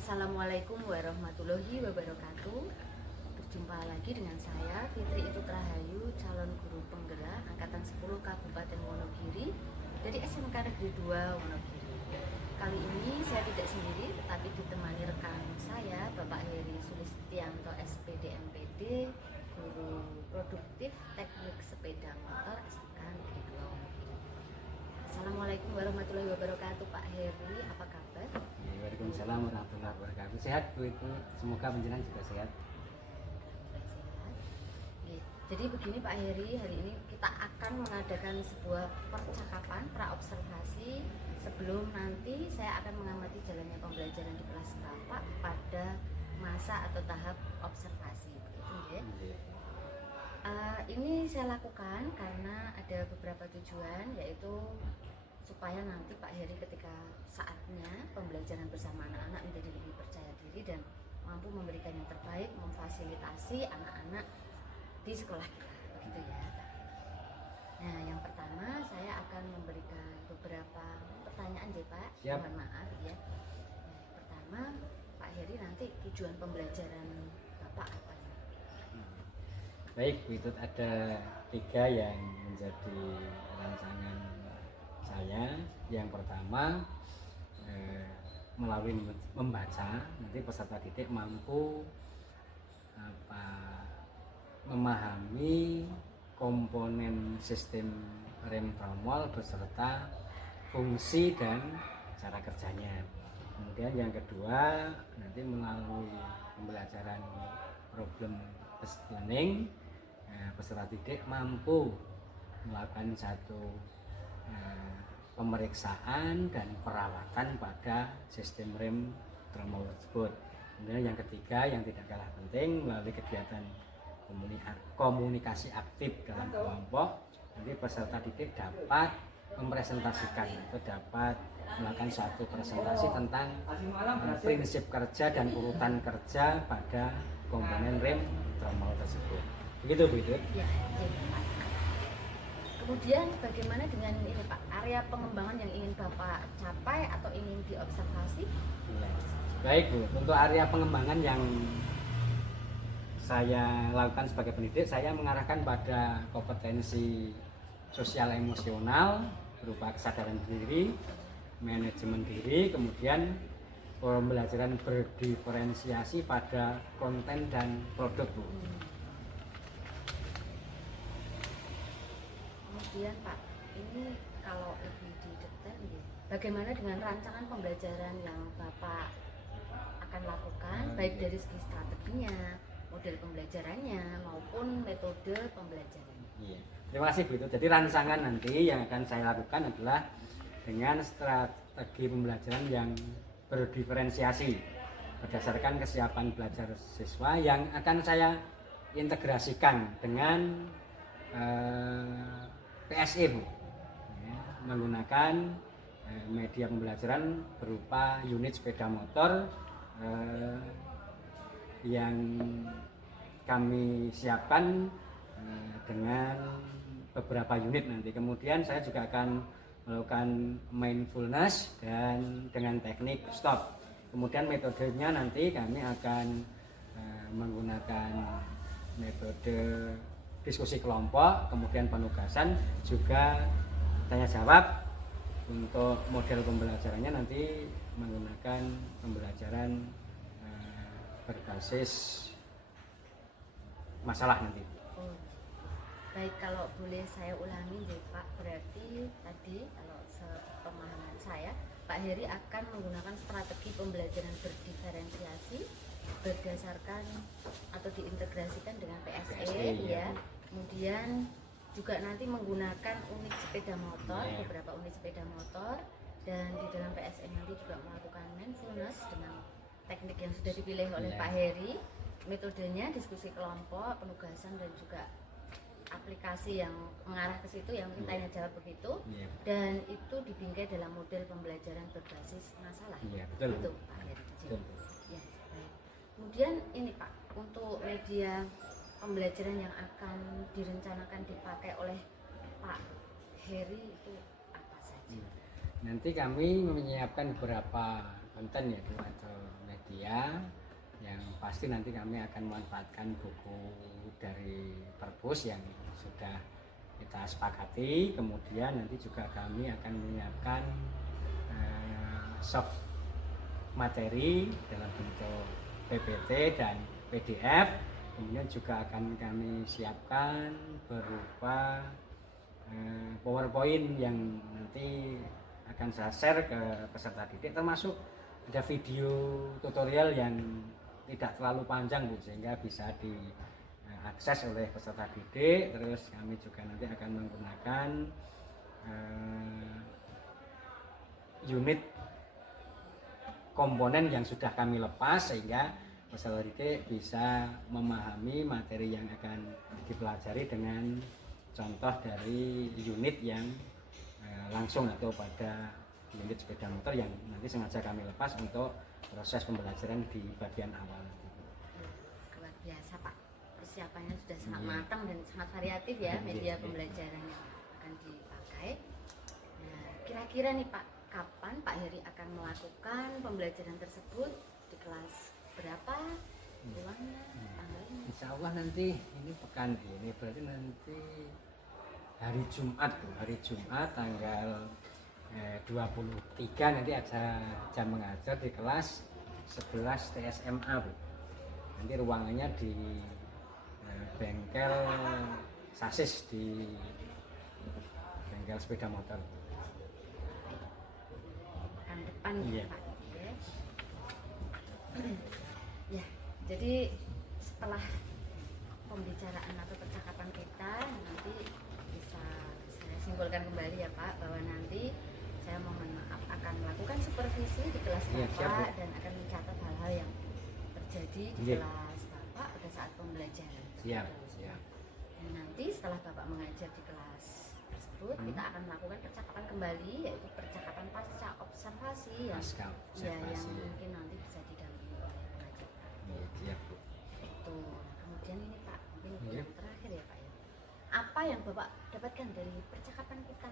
Assalamualaikum warahmatullahi wabarakatuh. Berjumpa lagi dengan saya Fitri Itu Rahayu, calon guru penggerak angkatan 10 Kabupaten Wonogiri dari SMK Negeri 2 Wonogiri. Kali ini saya tidak sendiri tetapi ditemani rekan saya Bapak Heri Sulistianto SPD MPD, guru produktif teknik sepeda motor SMK Negeri 2 Wonogiri. Assalamualaikum warahmatullahi wabarakatuh. Pak Heri, apa kabar? Waalaikumsalam warahmatullahi wabarakatuh. Sehat Bu Ibu, semoga penjenengan juga sehat. Jadi begini Pak Heri, hari ini kita akan mengadakan sebuah percakapan praobservasi sebelum nanti saya akan mengamati jalannya pembelajaran di kelas Bapak pada masa atau tahap observasi. Begitu ya. Ini saya lakukan karena ada beberapa tujuan, yaitu supaya nanti Pak Heri ketika saatnya pembelajaran bersama anak-anak menjadi lebih percaya diri dan mampu memberikan yang terbaik, memfasilitasi anak-anak di sekolah kita, begitu ya. Nah, yang pertama saya akan memberikan beberapa pertanyaan ya Pak. Siap. Mohon maaf ya. Pertama, Pak Heri, nanti tujuan pembelajaran Bapak apa ya? Baik Bu Itut, ada 3 yang menjadi rancangan saya. Yang pertama, melalui membaca nanti peserta didik mampu memahami komponen sistem rem tromol beserta fungsi dan cara kerjanya. Kemudian yang kedua, nanti melalui pembelajaran problem based learning, peserta didik mampu melakukan satu pemeriksaan dan perawatan pada sistem rem tromol tersebut. Kemudian yang ketiga yang tidak kalah penting, melalui kegiatan komunikasi aktif dalam kelompok, nanti peserta didik dapat mempresentasikan atau dapat melakukan suatu presentasi tentang prinsip kerja dan urutan kerja pada komponen rem tromol tersebut. Begitu Bu Itu? Ya, Pak. Kemudian bagaimana dengan ini Pak, area pengembangan yang ingin Bapak capai atau ingin diobservasi? Ya. Baik Bu, untuk area pengembangan yang saya lakukan sebagai pendidik, saya mengarahkan pada kompetensi sosial emosional berupa kesadaran diri, manajemen diri, kemudian pembelajaran berdiferensiasi pada konten dan produk Bu. Kemudian Pak, ini kalau lebih di detail ya, bagaimana dengan rancangan pembelajaran yang Bapak akan lakukan, baik dari segi strateginya, model pembelajarannya maupun metode pembelajarannya? Iya. Terima kasih Bu Itu. Jadi rancangan nanti yang akan saya lakukan adalah dengan strategi pembelajaran yang berdiferensiasi berdasarkan kesiapan belajar siswa yang akan saya integrasikan dengan PSE Bu, ya, menggunakan media pembelajaran berupa unit sepeda motor yang kami siapkan dengan beberapa unit nanti. Kemudian saya juga akan melakukan mindfulness dan dengan teknik stop. Kemudian metodenya nanti kami akan menggunakan metode diskusi kelompok, kemudian penugasan, juga tanya jawab. Untuk model pembelajarannya nanti menggunakan pembelajaran berbasis masalah nanti. Oh, baik, kalau boleh saya ulangi ya Pak, berarti tadi kalau sepemahaman saya, Pak Heri akan menggunakan strategi pembelajaran berdiferensiasi berdasarkan atau diintegrasikan dengan PSE ya. Kemudian juga nanti menggunakan unit sepeda motor, beberapa unit sepeda motor, dan di dalam PSE nanti juga melakukan mindfulness dengan teknik yang sudah dipilih oleh Pak Heri. Metodenya diskusi kelompok, penugasan, dan juga aplikasi yang mengarah ke situ yang tanya jawab begitu. Dan itu dibingkai dalam model pembelajaran berbasis masalah. Betul. Itu Pak Heri. Betul. Ya, baik. Kemudian ini Pak, untuk media pembelajaran yang akan direncanakan dipakai oleh Pak Heri itu apa saja? Nanti kami menyiapkan beberapa konten ya Bu, atau media yang pasti nanti kami akan memanfaatkan buku dari Perpus yang sudah kita sepakati. Kemudian nanti juga kami akan menyiapkan soft materi dalam bentuk PPT dan PDF. Kemudian juga akan kami siapkan berupa PowerPoint yang nanti akan saya share ke peserta didik, termasuk ada video tutorial yang tidak terlalu panjang Bu, sehingga bisa diakses oleh peserta didik. Terus kami juga nanti akan menggunakan unit komponen yang sudah kami lepas, sehingga peserta didik bisa memahami materi yang akan dipelajari dengan contoh dari unit yang langsung atau pada unit sepeda motor yang nanti sengaja kami lepas untuk proses pembelajaran di bagian awal. Luar biasa Pak, persiapannya sudah sangat matang dan sangat variatif ya media pembelajaran yang akan dipakai. Nah, kira-kira nih Pak, kapan Pak Heri akan melakukan pembelajaran tersebut, di kelas berapa, ruangnya, tanggalnya? Insya Allah nanti ini pekan ini berarti nanti hari Jumat Bu, hari Jumat tanggal 23 nanti ada jam mengajar di kelas 11 TSMA Bu. Nanti ruangannya di bengkel sasis, di bengkel sepeda motor. Pekan depan Iya. Pak. Ya, jadi setelah pembicaraan atau percakapan kita nanti bisa saya simpulkan kembali ya Pak, bahwa nanti saya mohon maaf akan melakukan supervisi di kelas Iya, Bapak siap, Bu. dan akan mencatat hal-hal yang terjadi di Iya. kelas Bapak pada saat pembelajaran. Siap, siap. Dan nanti setelah Bapak mengajar di kelas tersebut, kita akan melakukan percakapan kembali, yaitu percakapan pasca observasi yang Pasca ya, yang observasi, ya. mungkin nanti bisa didampingi oleh pengajar. Iya, siap Bu. Itu. Nah, kemudian ini Pak, mungkin Iya. yang terakhir ya Pak ya. Apa yang Bapak dapatkan dari percakapan kita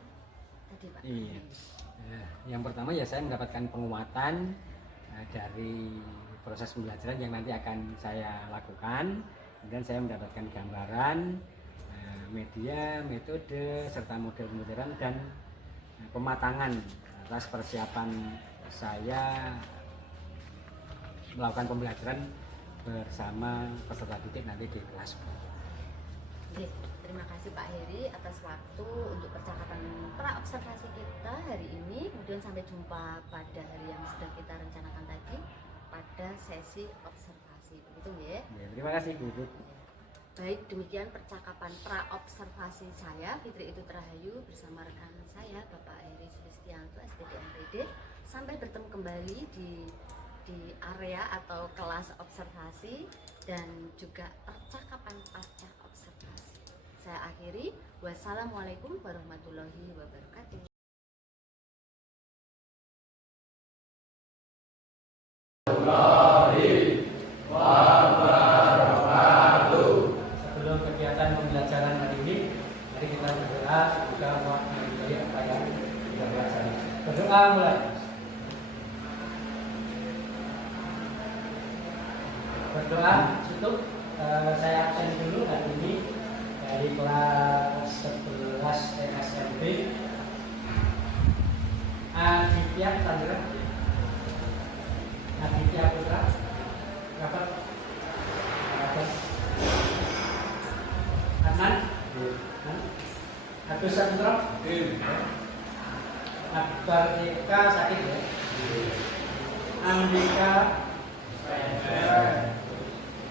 tadi Pak? Iya. Yang pertama ya saya mendapatkan penguatan dari proses pembelajaran yang nanti akan saya lakukan. Kemudian saya mendapatkan gambaran media, metode, serta model pembelajaran dan pematangan atas persiapan saya melakukan pembelajaran bersama peserta didik nanti di kelas. Oke, terima kasih Pak Heri atas waktu untuk percakapan pra-observasi kita hari ini. Kemudian sampai jumpa pada hari yang sudah kita rencanakan tadi pada sesi observasi. Begitu ya? Ya, terima kasih Bu. Baik, demikian percakapan pra-observasi saya, Fitri Itu Terahayu, bersama rekan saya, Bapak Heri Sulistianto, SPD MPD. Sampai bertemu kembali di area atau kelas observasi dan juga percakapan pasca observasi. Saya akhiri. Wassalamualaikum warahmatullahi wabarakatuh. Sebelum kegiatan pembelajaran hari ini, mari kita berdoa semoga Allah meridhai apa yang kita pelajari. Berdoa mulai. Berdoa tutup. Saya absen dulu hari ini dari kelas 11 SMP. Aditya Chandra, Aditya Putra, dapat Anan, Agus Santro, Akbar Eka sakit ya, Andika,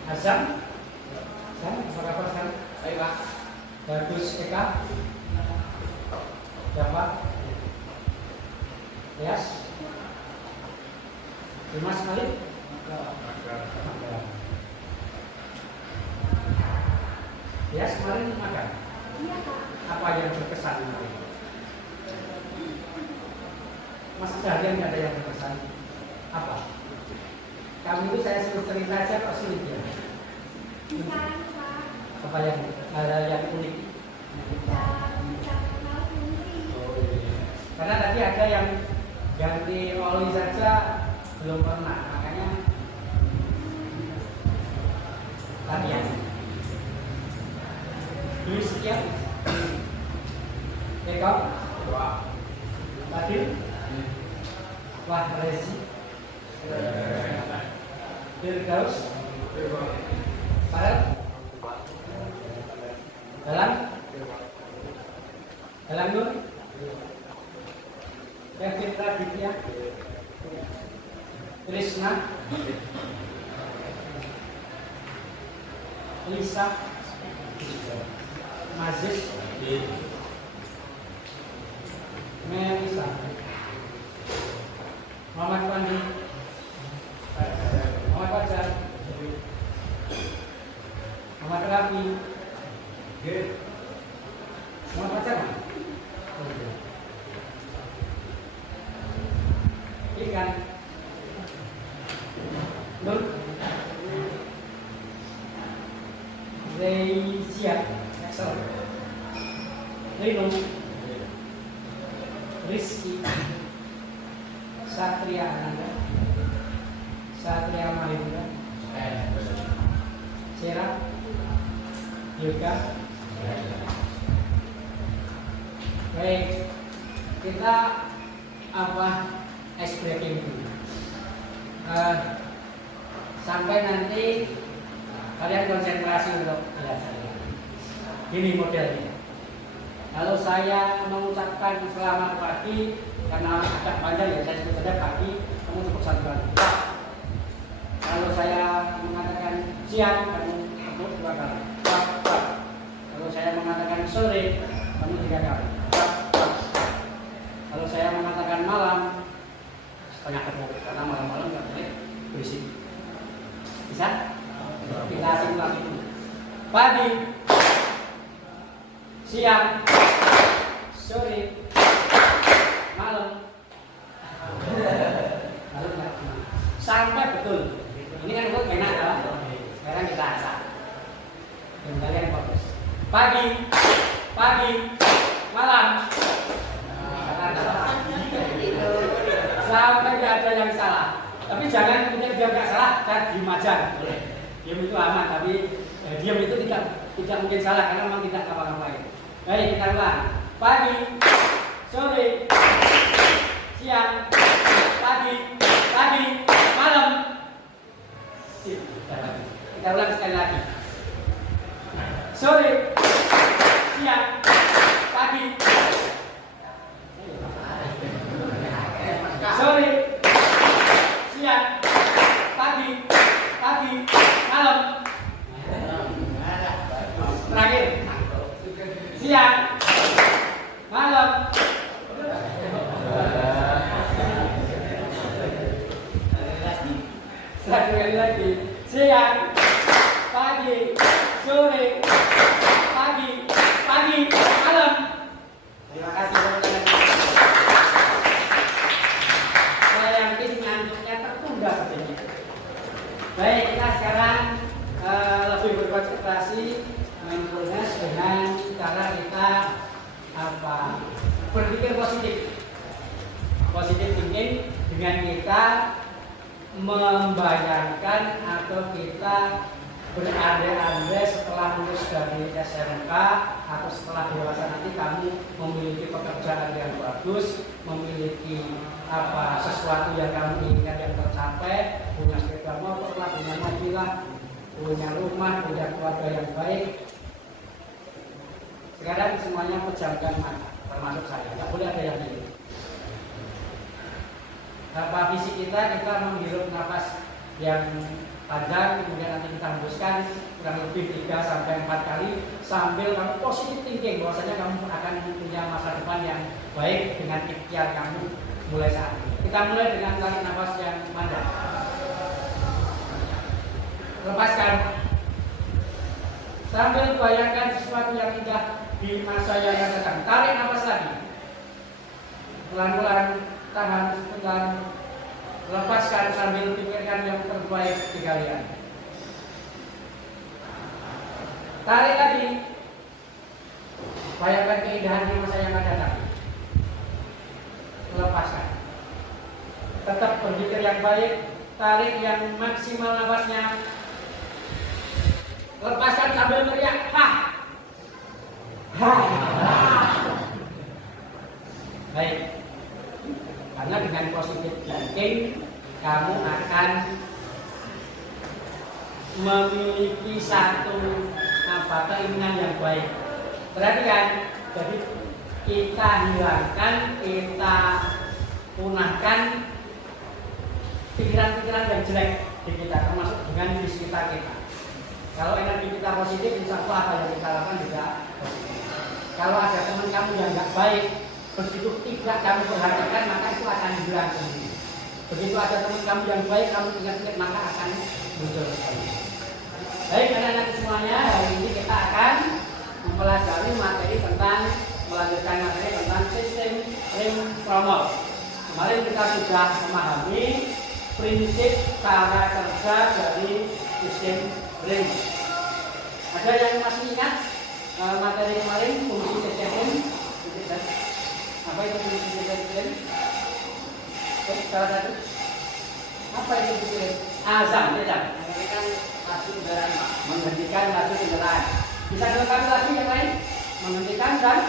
Azam, apa kabar Azam? Baik Pak. Bagus Eka, siapa? Yes. Dimas Malik. Ya, kemarin makan. Iya Pak. Apa yang berkesan kemarin? Mas Jadian nggak ada yang berkesan. Apa? Kamu itu saya suruh cerita aja kok sulit ya. Bisa Pak. Apa yang hal yang unik? Bisa kenal fungsi. Oh, iya. Karena tadi ada yang ganti oli saja belum pernah, makanya latihan. Dulu sekian. Rekam. Tadi. Wah, resi. Dirgaus. Parel. Dalam Nur. Kevin Raditya. Krishna. Lisa. Mazis. Melisa. Muhammad Pandi. Muhammad Fajar. Muhammad Rafi. Muhammad Fajar. Ikan. Nur. Reisia. Excel. Rino. Rizky. Satria Ananda. Satria Mahendra. Sera. Yoga. Baik, kita ice breaking dulu. Sampai nanti kalian konsentrasi untuk belajar. Ini modelnya. Kalau saya mengucapkan selamat pagi, karena agak panjang ya, saya sebut saja pagi, kamu cukup satu kali. Kalau saya mengatakan siang, kamu cukup dua kali. Kalau saya mengatakan sore, kamu tiga kali. Kalau saya mengatakan malam, setengah ketemu, karena malam-malam nggak boleh berisik. Bisa? Kita simulasi dulu. Pagi, siang, sore, malam, sampai betul. Ini kan kok enak ya. Sekarang kita acak. Dan kalian fokus. Pagi, malam. Sampai tidak ada yang salah. Tapi jangan kemudian biar nggak salah, kan diem aja. Diam itu aman, tapi diam itu tidak mungkin salah karena memang tidak ngapa-ngapain. Baik, kita ulang. Pagi, sore, siang, pagi, malam. Kita ulang sekali lagi. Sore, siang, pagi, sore, siang, pagi, malam. Terakhir, siang, malam. Satu kali lagi, siang, pagi, sore, pagi, malam. Terima kasih teman-teman. Saya yakin ngantuknya tertunda saja. Baik, kita sekarang lebih berkonsentrasi mindfulness dengan cara kita berpikir positif thinking dengan kita membayangkan atau kita berandai-andai setelah lulus dari SMK atau setelah dewasa nanti kamu memiliki pekerjaan yang bagus, memiliki sesuatu yang kamu inginkan yang tercapai, punya sepeda motor lah, punya mobil lah, punya rumah, punya keluarga yang baik. Sekarang semuanya pejamkan mata, termasuk saya, tidak boleh ada yang ini. Visi kita menghirup nafas yang panjang, kemudian nanti kita hembuskan kurang lebih 3-4 kali sambil kamu positif thinking bahwasanya kamu akan punya masa depan yang baik dengan ikhtiar kamu mulai saat ini. Kita mulai dengan tarik nafas yang panjang. Lepaskan. Sambil bayangkan sesuatu yang indah di masa yang akan datang. Tarik nafas lagi. Pelan-pelan, tahan sebentar. Lepaskan sambil pikirkan yang terbaik di kalian. Tarik lagi. Bayangkan keindahan di masa yang akan datang. Lepaskan. Tetap berpikir yang baik. Tarik yang maksimal nafasnya. Lepaskan sambil teriak, hah. Baik. Karena dengan positif thinking kamu akan memiliki satu keinginan yang baik. Perhatikan, jadi kita hilangkan, kita punahkan pikiran-pikiran yang jelek di kita, termasuk dengan di sekitar kita. Kalau energi kita positif, insya Allah apa yang kita lakukan juga positif. Kalau ada teman kamu yang nggak baik, begitu tidak kamu perhatikan, maka itu akan hilang sendiri. Begitu ada teman kamu yang baik, kamu ingat-ingat, maka akan muncul sekali. Baik, anak-anak semuanya, hari ini kita akan mempelajari materi tentang melanjutkan materi tentang sistem ring promot. Kemarin kita sudah memahami prinsip cara kerja dari sistem ring. Ada yang masih ingat materi kemarin fungsi sistem ring? Apa itu fungsi sistem ring? Salah satu. Apa itu fungsi ring? Azam, tidak? Ini kan laju kendaraan, menghentikan laju kendaraan. Bisa dilengkapi lagi yang lain? Menghentikan dan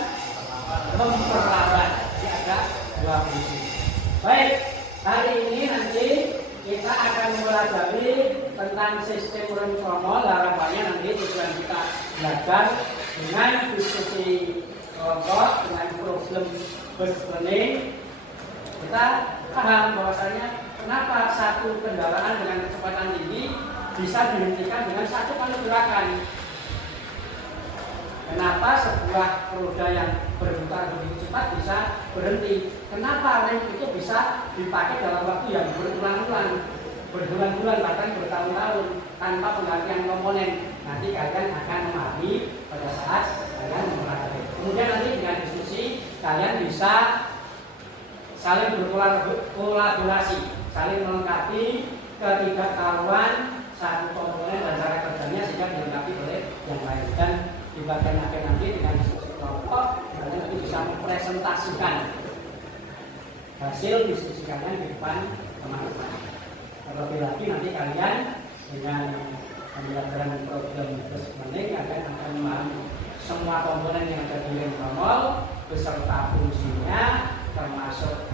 memperlambat. Jadi ada dua fungsi. Baik, hari ini nanti kita akan mempelajari tentang sistem rem promol. Harapannya nanti tujuan kita belajar dengan diskusi kelompok, dengan problem based learning. Kita paham bahwasanya kenapa satu kendaraan dengan kecepatan tinggi bisa dihentikan dengan satu kali gerakan. Kenapa sebuah roda yang berputar begitu cepat bisa berhenti? Kenapa rem itu bisa dipakai dalam waktu yang berulang-ulang, berbulan-bulan bahkan bertahun-tahun tanpa penggantian komponen? Nanti kalian akan memahami pada saat kalian mempelajari. Kemudian nanti dengan diskusi kalian bisa saling berkolaborasi, saling melengkapi ketidaktahuan satu komponen dan cara kerjanya sehingga dilengkapi oleh yang lain. Dan di bagian akhir nanti dengan diskusi kelompok kalian nanti bisa mempresentasikan hasil diskusi kalian di depan teman-teman. Terlebih lagi nanti kalian dengan pembelajaran program based learning akan memahami semua komponen yang ada di ring promol beserta fungsinya, termasuk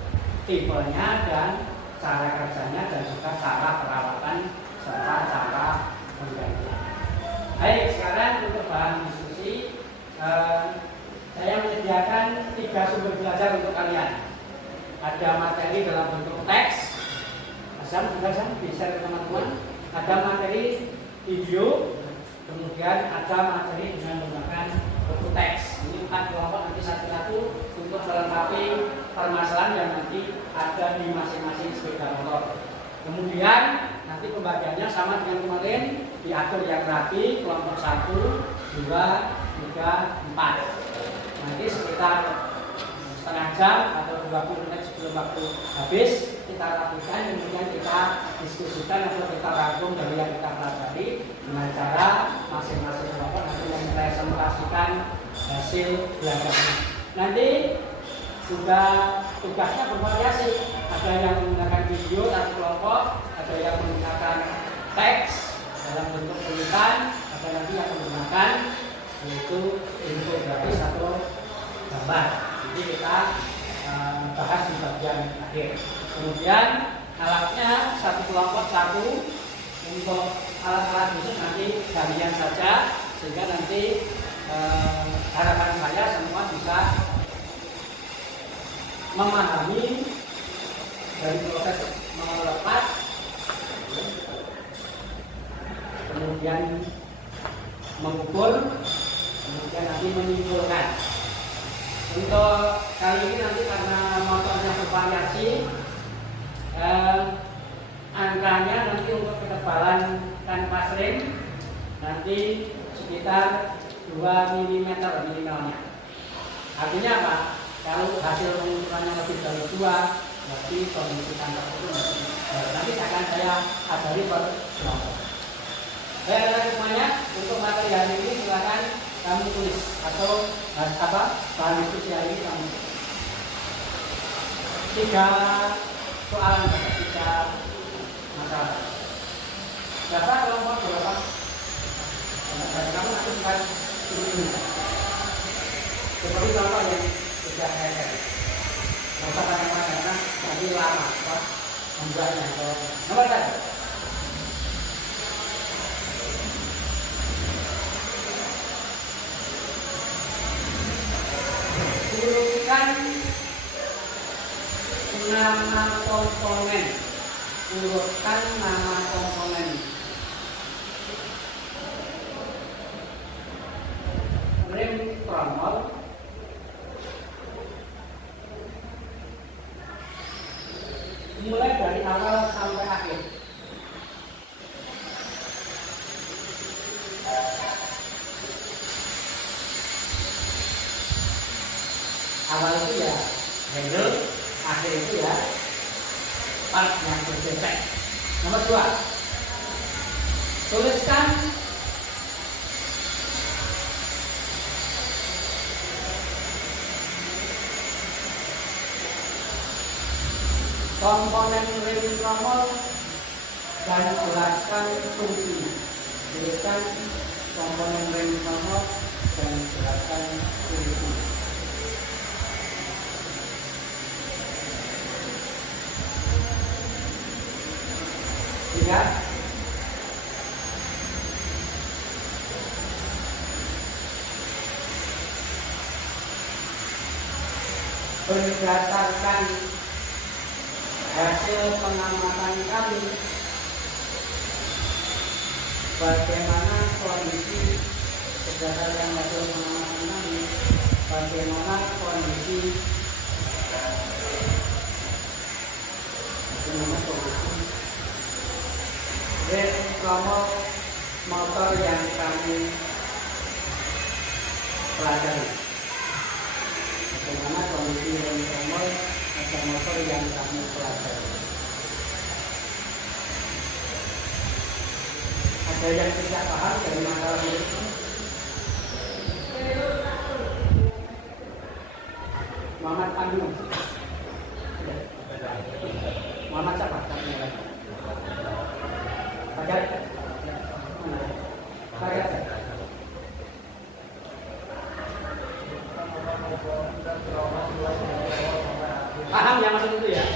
tipenya dan cara kerjanya dan juga cara perawatan serta cara penggantian. Baik, sekarang untuk bahan diskusi saya menyediakan 3 sumber belajar untuk kalian. Ada materi dalam bentuk teks, bisa teman-teman. Ada materi video, kemudian ada materi dengan menggunakan bentuk teks. Ini 4 kelompok nanti satu-satu untuk melengkapi permasalahan yang nanti ada di masing-masing sepeda motor. Kemudian nanti pembagiannya sama dengan kemarin, diatur yang rapi, kelompok 1, 2, 3, 4. Nanti sekitar setengah jam atau 20 menit sebelum waktu habis kita rapikan, kemudian kita diskusikan atau kita rangkum dari yang kita pelajari dengan cara masing-masing kelompok nanti mempresentasikan hasil belajarnya. Nanti juga tugasnya bervariasi, ada yang menggunakan video satu kelompok, ada yang menggunakan teks dalam bentuk tulisan, ada lagi yang menggunakan yaitu infografis atau gambar. Jadi kita bahas di bagian akhir. Kemudian alatnya satu kelompok satu, untuk alat-alat khusus nanti harian saja, sehingga nanti harapan saya semua bisa memahami dari proses melepas, kemudian mengukur, kemudian nanti menyimpulkan. Untuk kali ini nanti karena motornya bervariasi, angkanya nanti untuk ketebalan kanvas ring nanti sekitar 2 mm minimalnya. Artinya apa? Kalau hasil pengukurannya lebih dari 2, berarti kondisi kanvas itu masih nanti akan saya ajari per kelompok. Baik semuanya, untuk materi hari ini silakan kamu tulis atau bahan diskusi hari ini kamu 3 soalan, 3 masalah. Berapa kelompok berapa? Kamu nanti bukan ini. Seperti contoh yang sudah saya share. Nggak usah banyak-banyak karena nanti lama, Pak. Membuatnya. Nomor 1. Urutkan nama komponen. Urutkan nama komponen. Rem tromol mulai dari awal sampai akhir. Awal itu ya handle, akhir itu ya part yang bergeser. Nomor 2, tuliskan komponen rem tromol dan jelaskan fungsinya. Tuliskan komponen rem tromol dan jelaskan fungsinya. Tiga, berdasarkan hasil pengamatan kami, bagaimana kondisi berdasarkan hasil pengamatan kami, bagaimana kondisi rem tromol motor yang kami pelajari. Bagaimana kondisi rem tromol motor yang kami pelajari. Ada yang tidak paham dari masalah ini? Muhammad Pandu. Muhammad siapa? Fajar. Fajar. Paham ya maksud itu ya?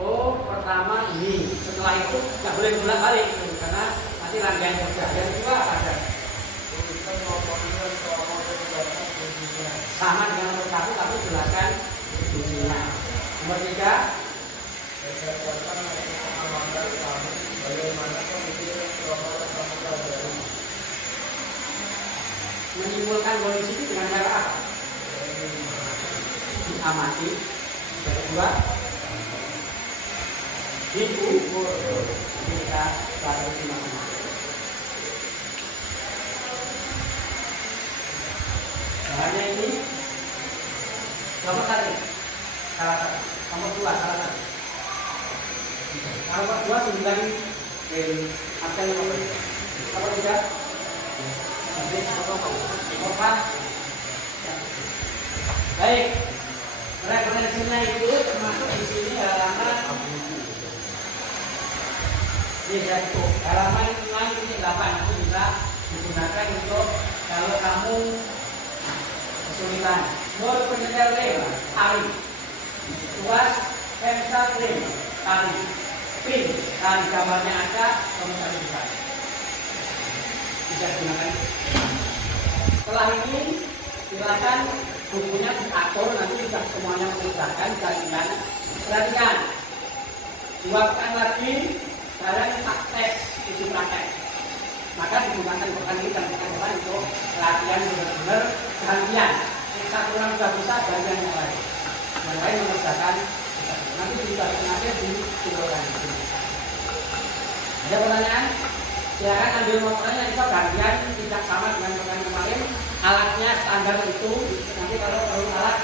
Oh, pertama ini, setelah itu nggak boleh bolak balik karena nanti rangkaian kerja. Yang kedua ada sama dengan nomor 1 tapi jelaskan fungsinya. Nomor 3, menyimpulkan kondisi itu dengan cara apa? Diamati. Yang kedua, diukur. Kita baru dimana? Bahannya ini nomor 1, salah satu. Nomor 2, salah satu. Nomor 2 sembilan apa yang nomor 3? Nomor 4. Baik. Referensinya itu termasuk di sini halaman halaman 8 itu bisa digunakan untuk kalau kamu kesulitan. Nur penyetel rem tali, tuas pemsa rem tali, pin tali gambarnya ada, kamu bisa digunakan. Setelah ini silakan bukunya diatur, nanti sudah semuanya memudahkan kalian. Perhatikan, buatkan lagi barang tak tes uji praktek. Maka digunakan bukan ini dan bukan untuk latihan benar-benar gantian. Satu orang sudah bisa, gantian yang lain. Yang lain mengerjakan. Nanti juga nanti dituliskan. Ada pertanyaan? Silakan ambil motornya, bisa gantian, tidak sama dengan pertanyaan kemarin. Alatnya standar itu, nanti kalau perlu alat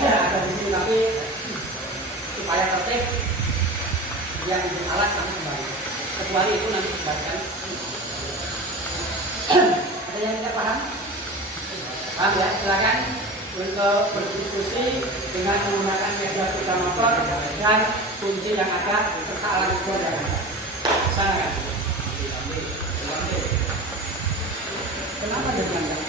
ada di sini, tapi supaya tertib yang alat nanti kembali. Kecuali itu nanti kembalikan. Ada yang tidak paham? Paham ya? Silakan untuk berdiskusi dengan menggunakan media sepeda motor dan kunci yang ada serta alat ukur yang ada. Silakan. Kenapa dengan yang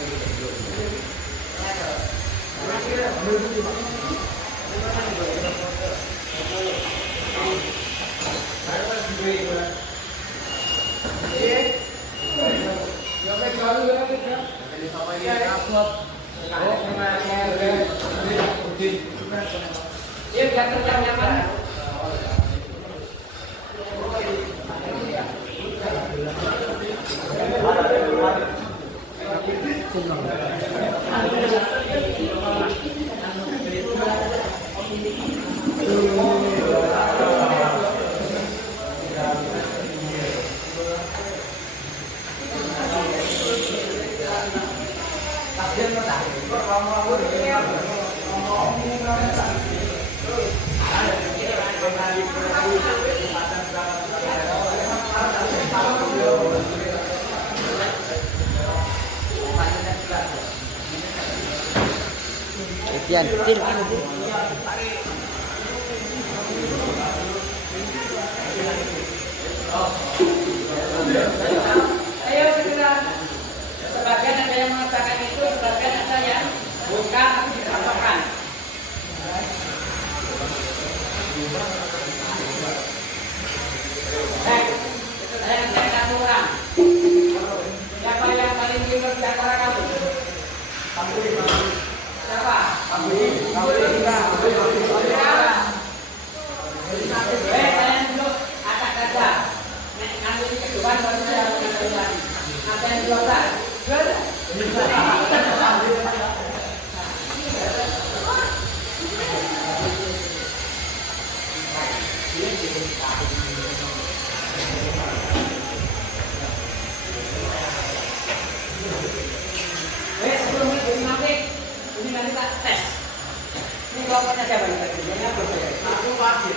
Sekian. Ayo segera. Sebagian ada yang mengatakan itu, sebagian ada yang bukan tapi dikatakan. Saya satu orang. Siapa yang paling pintar di antara kamu? Siapa? Kalian duduk atas saja. Nanti kehidupan baru saya lakukan. Ada yang dua. Sebelum matematik, ini nanti tak tes. Ini kelompoknya siapa yang tadi? Aku pasti.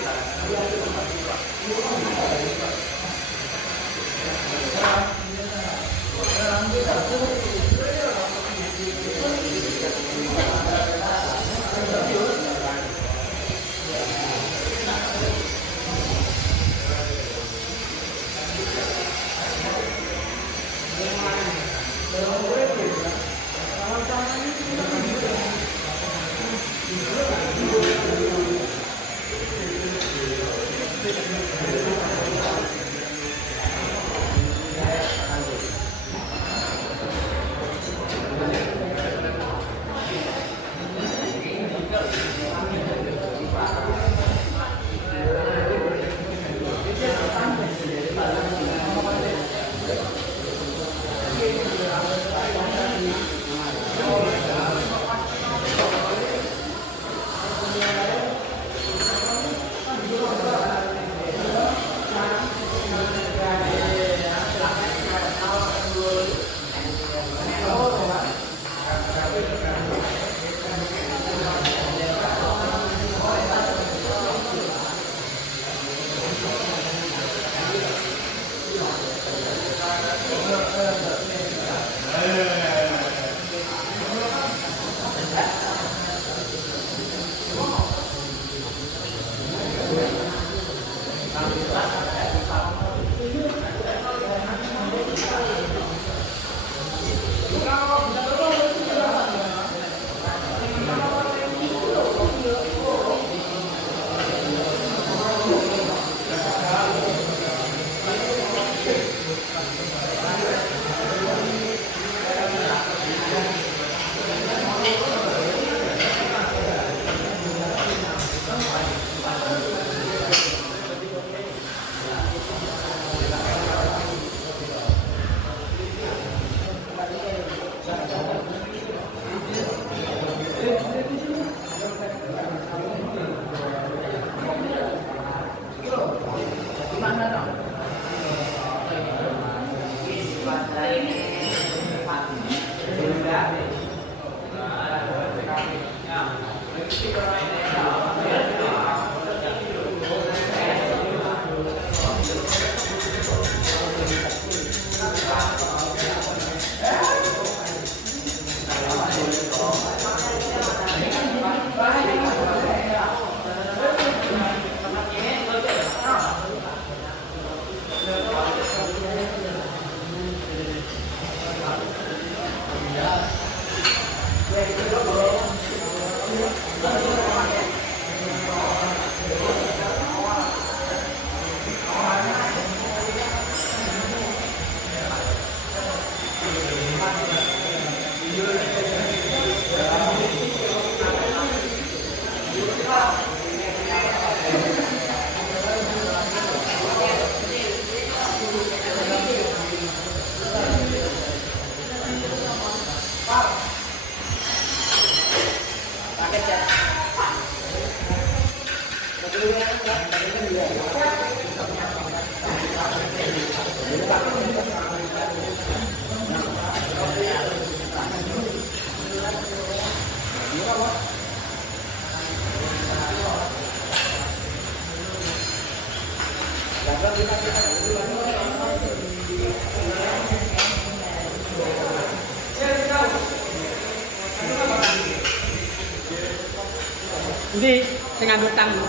Jadi saya ngambil tanggung.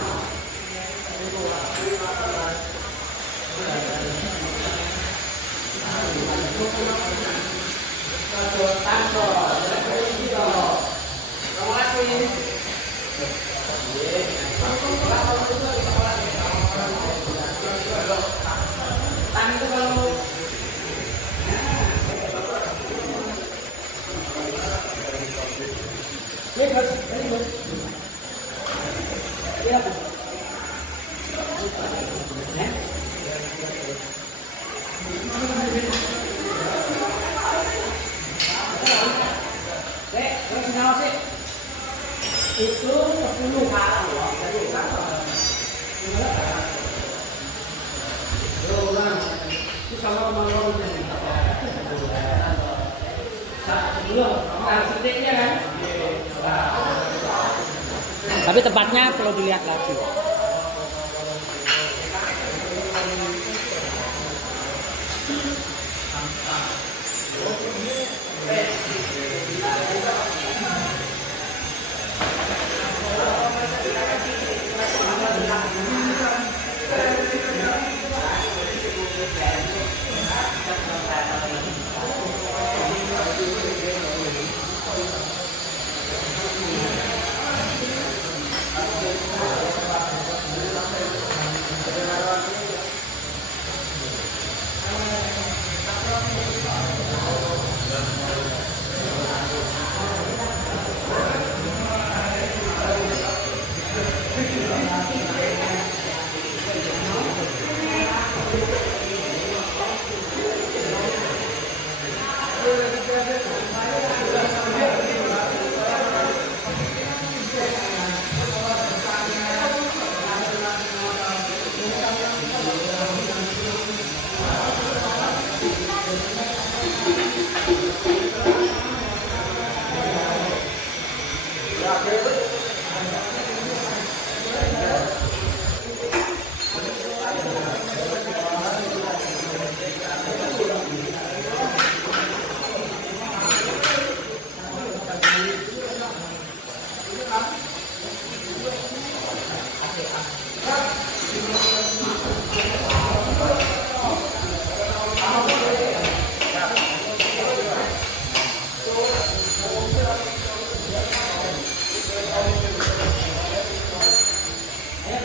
Itu 10 hal itu sama kemauan sedikitnya kan, tapi tepatnya kalau dilihat lagi.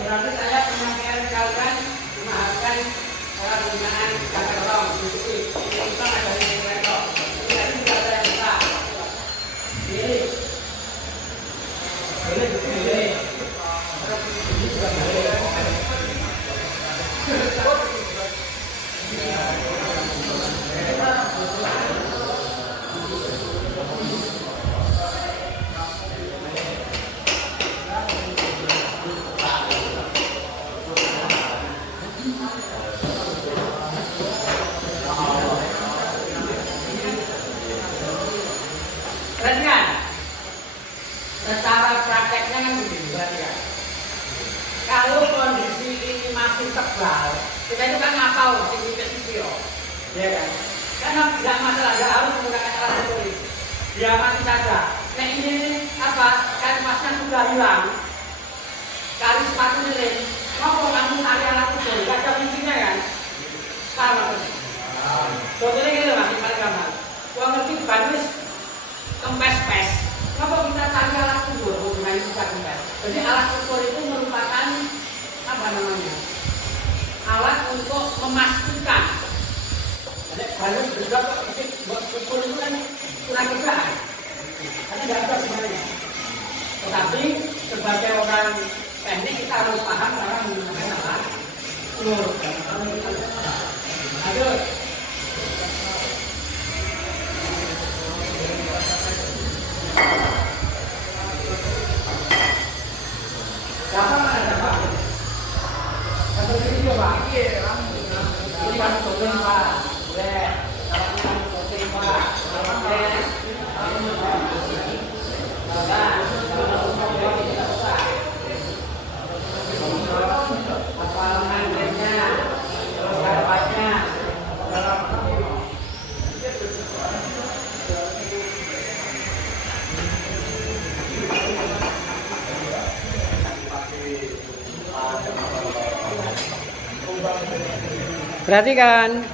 Berarti saya penyampaian kalian memaafkan cara penggunaan kata tolong. Ini kita ada di rekor. Ini sudah saya buka. Ini sudah keren kan? Secara prakteknya kan begini berarti ya. Kalau kondisi ini masih tebal, kita itu kan ngapal tinggi pesisir, ya kan? Karena tidak masalah, tidak harus menggunakan alat tulis. Dia mati saja. Nah ini apa? Kan pasnya sudah hilang. Kali sepatu ini, mau kamu tarik alat tulis, gak ada kuncinya kan? Paham apa? Contohnya gini lah, paling gampang. Gua ngerti bagus kempes-pes. Kenapa kita tarik alat ukur? Hubungannya bisa kempes. Jadi alat ukur itu merupakan apa namanya? Alat untuk memastikan. Jadi harus berapa buat ukur itu kan kurang kerjaan. Karena nggak ada sebenarnya. Tetapi sebagai orang teknik kita harus paham cara menggunakan alat ukur. Aduh. Gampang ada apa? Perhatikan.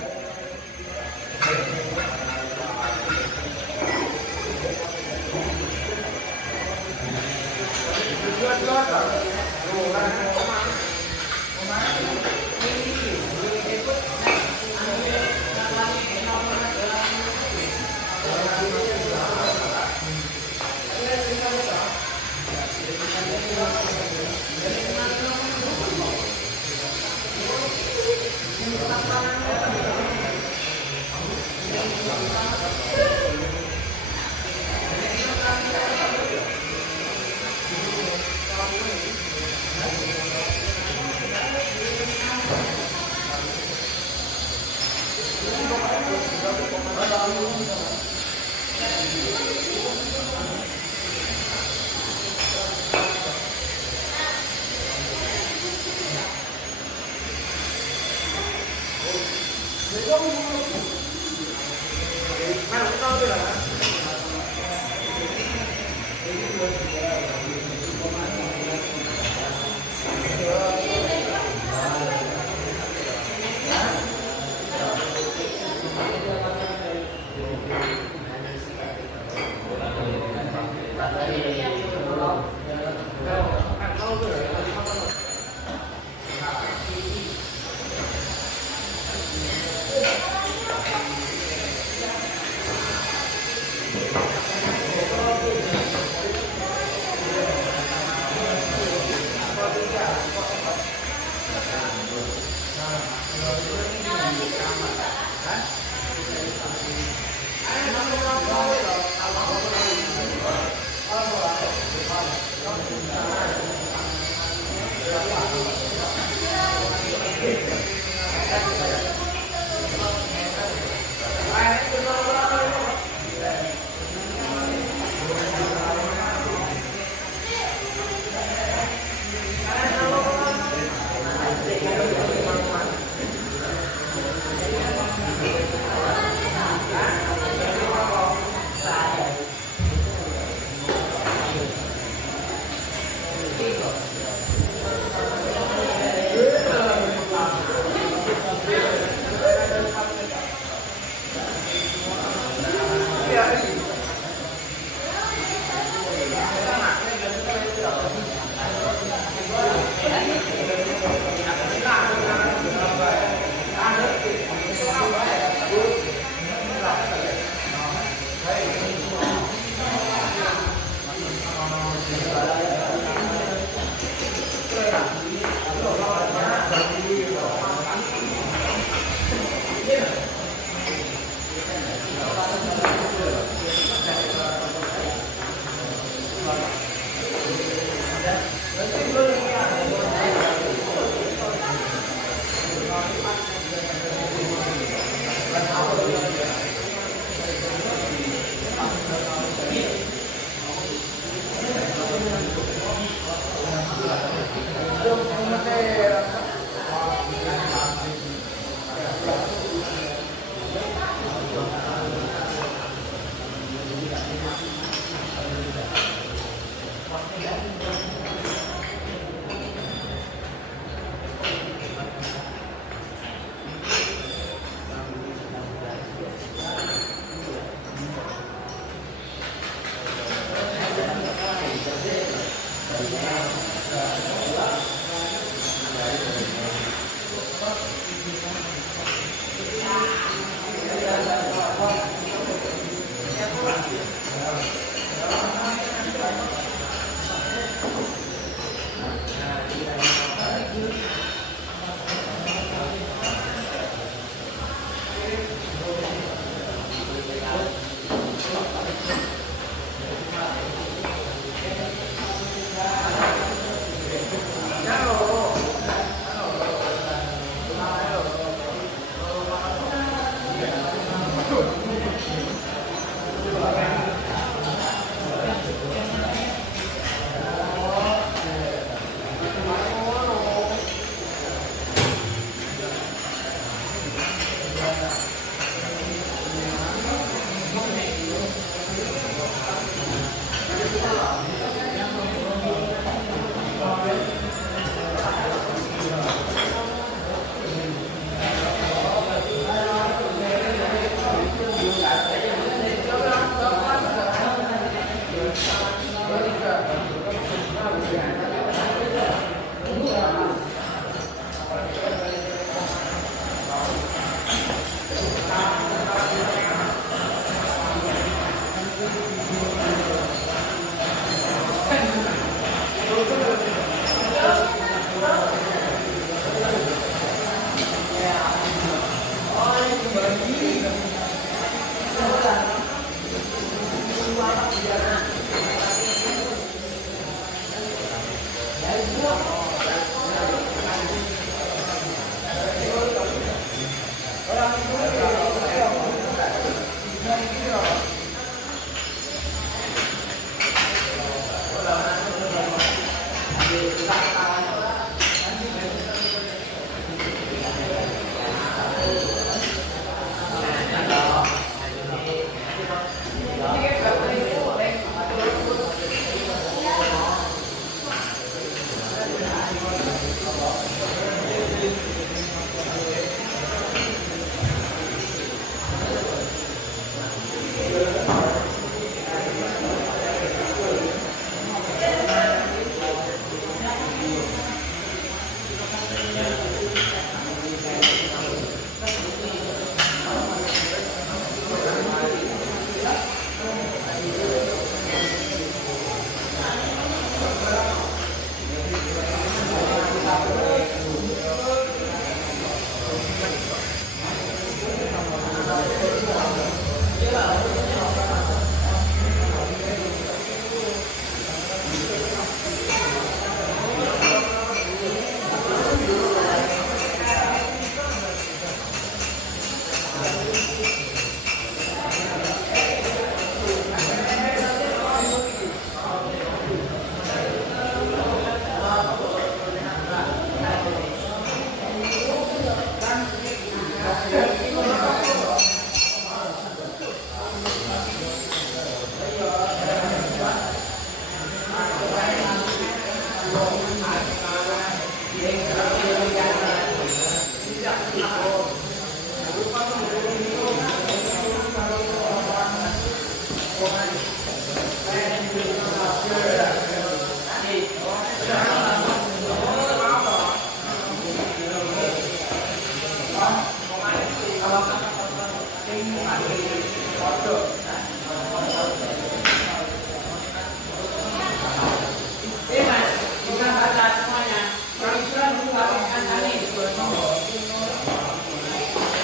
habiskan kali.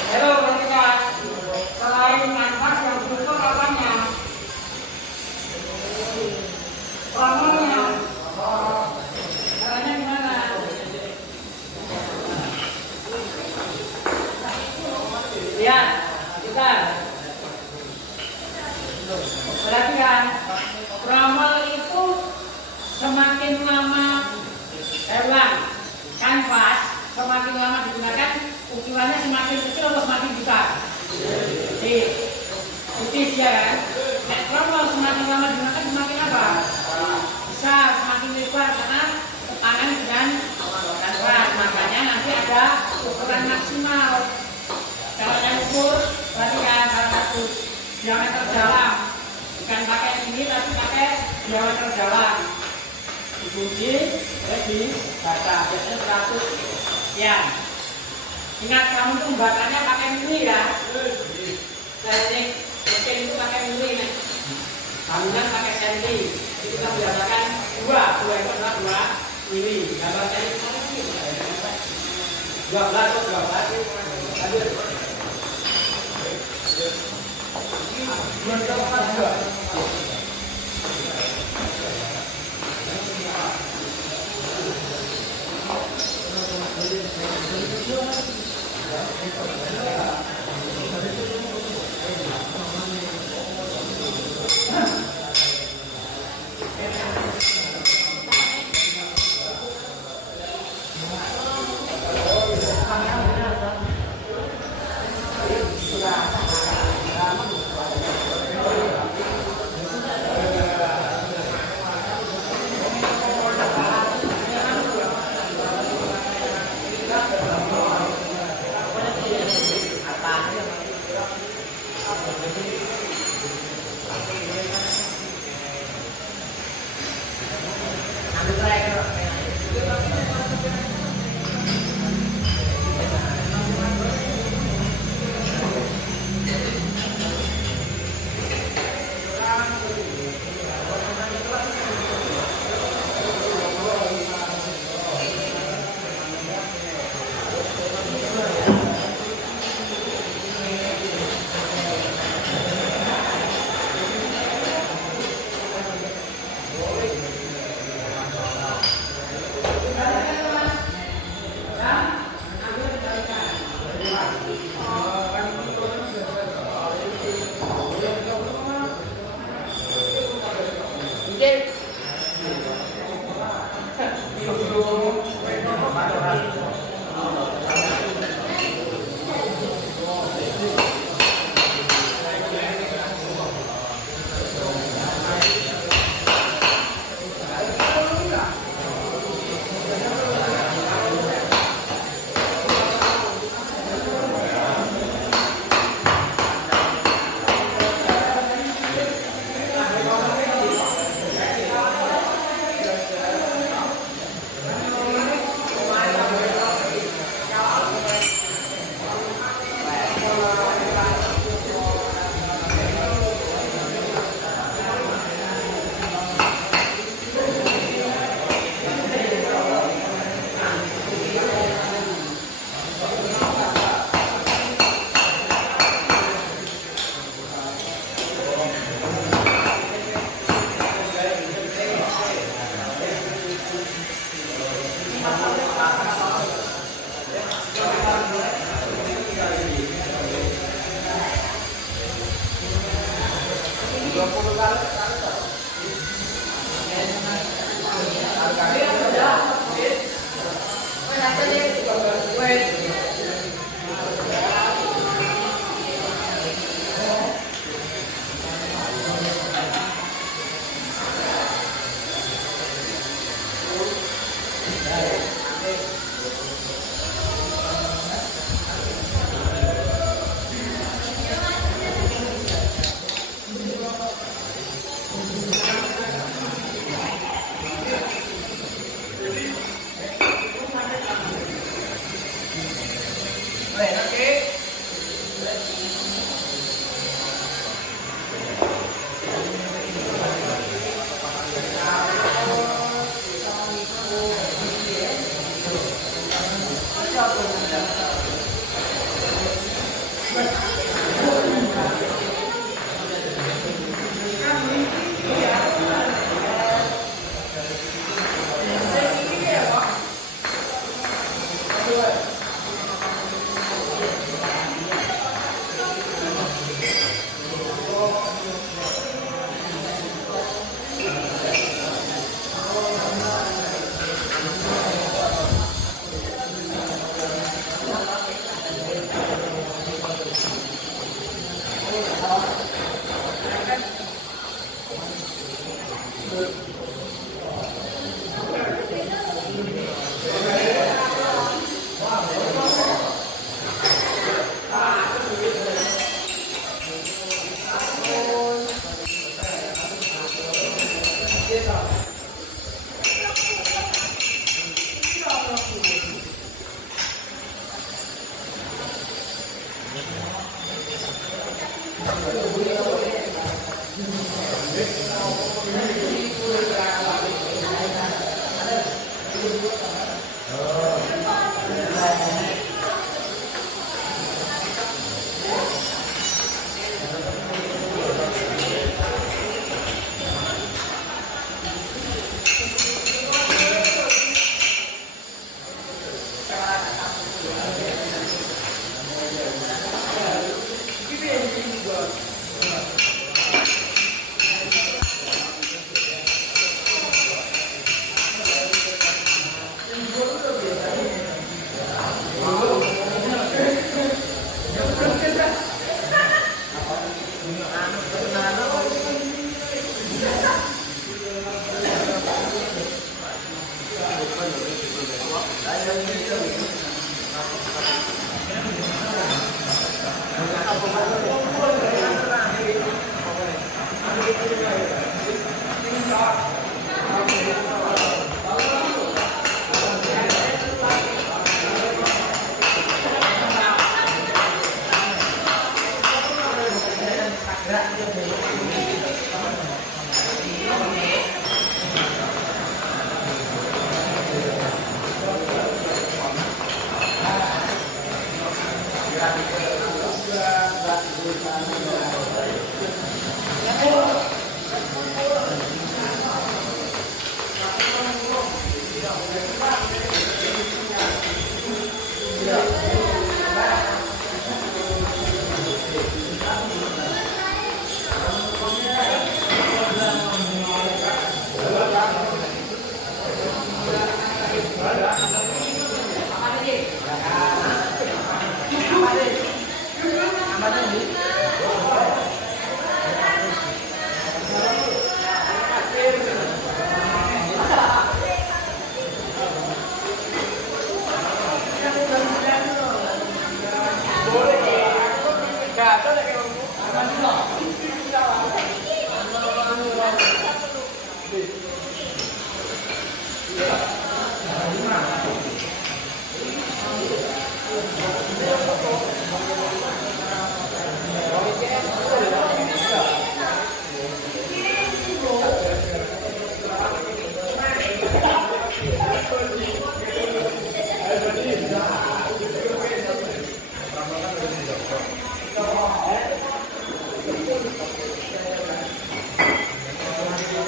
Halo, perhatikan. Selain kanvas yang butuh apanya? Formalnya. Caranya gimana? Lihat, kita. Perhatikan, formal itu semakin lama, kanvas semakin lama digunakan, ukurannya semakin kecil atau semakin besar? Tipis ya kan? Formal semakin lama digunakan semakin apa? Besar, semakin lebar karena tekanan dengan kanvas. Makanya nanti ada ukuran maksimal. Kalau yang ukur, perhatikan salah satu diameter dalam, bukan pakai ini tapi pakai diameter dalam. Dikunci, di baca biasanya 100 sekian. Ingat kamu tuh bakalnya pakai mili ya. Teknik mesin itu pakai mili nih. Bangunan pakai senti. Jadi kita biasakan 2 itu adalah 2 mili. Gambar senti itu 12 atau 12. Lanjut.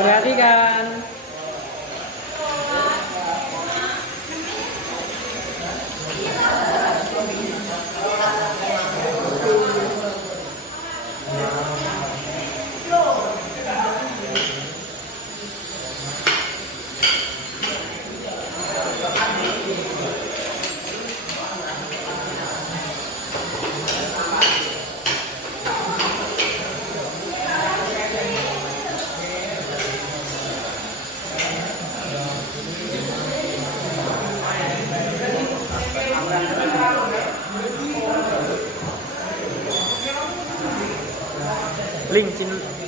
Perhatikan. Link Chin.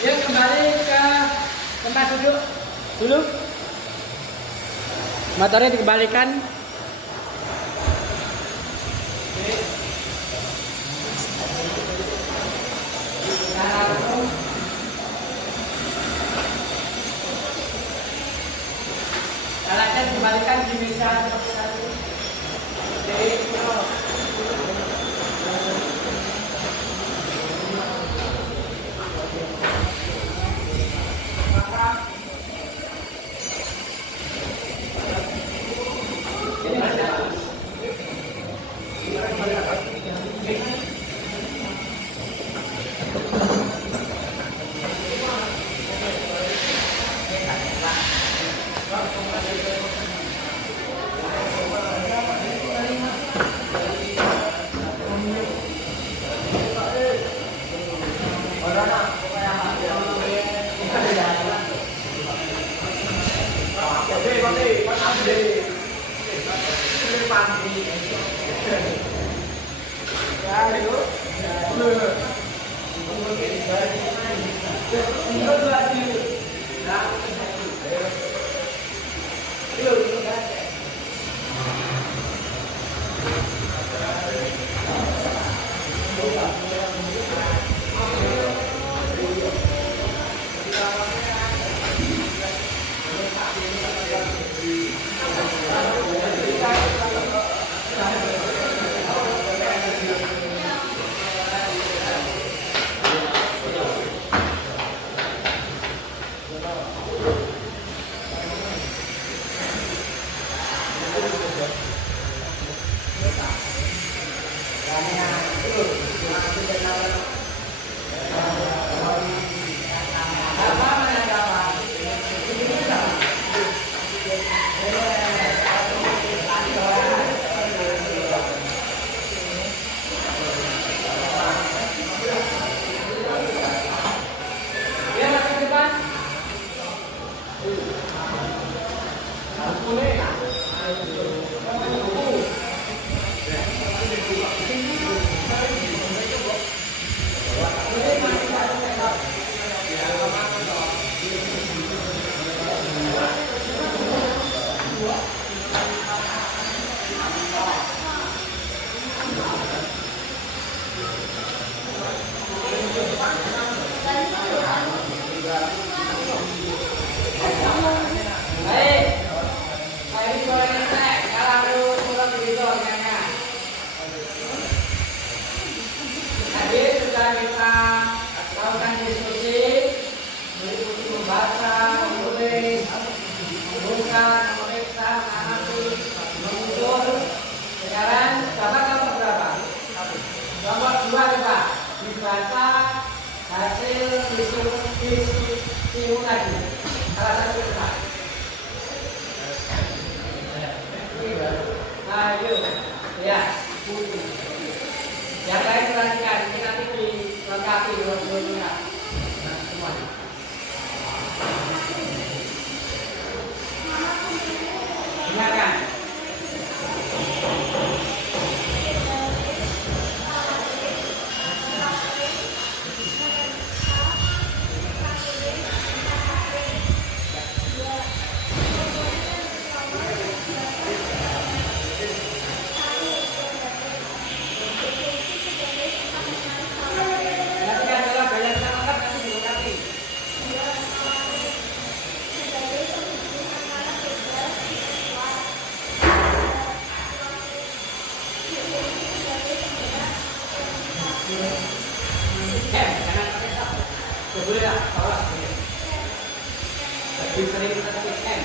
Yuk kembali ke tempat duduk dulu. Motornya dikembalikan. Alatnya dikembalikan di meja seperti tadi. boleh lah, bawa boleh. Lebih sering kita tekan.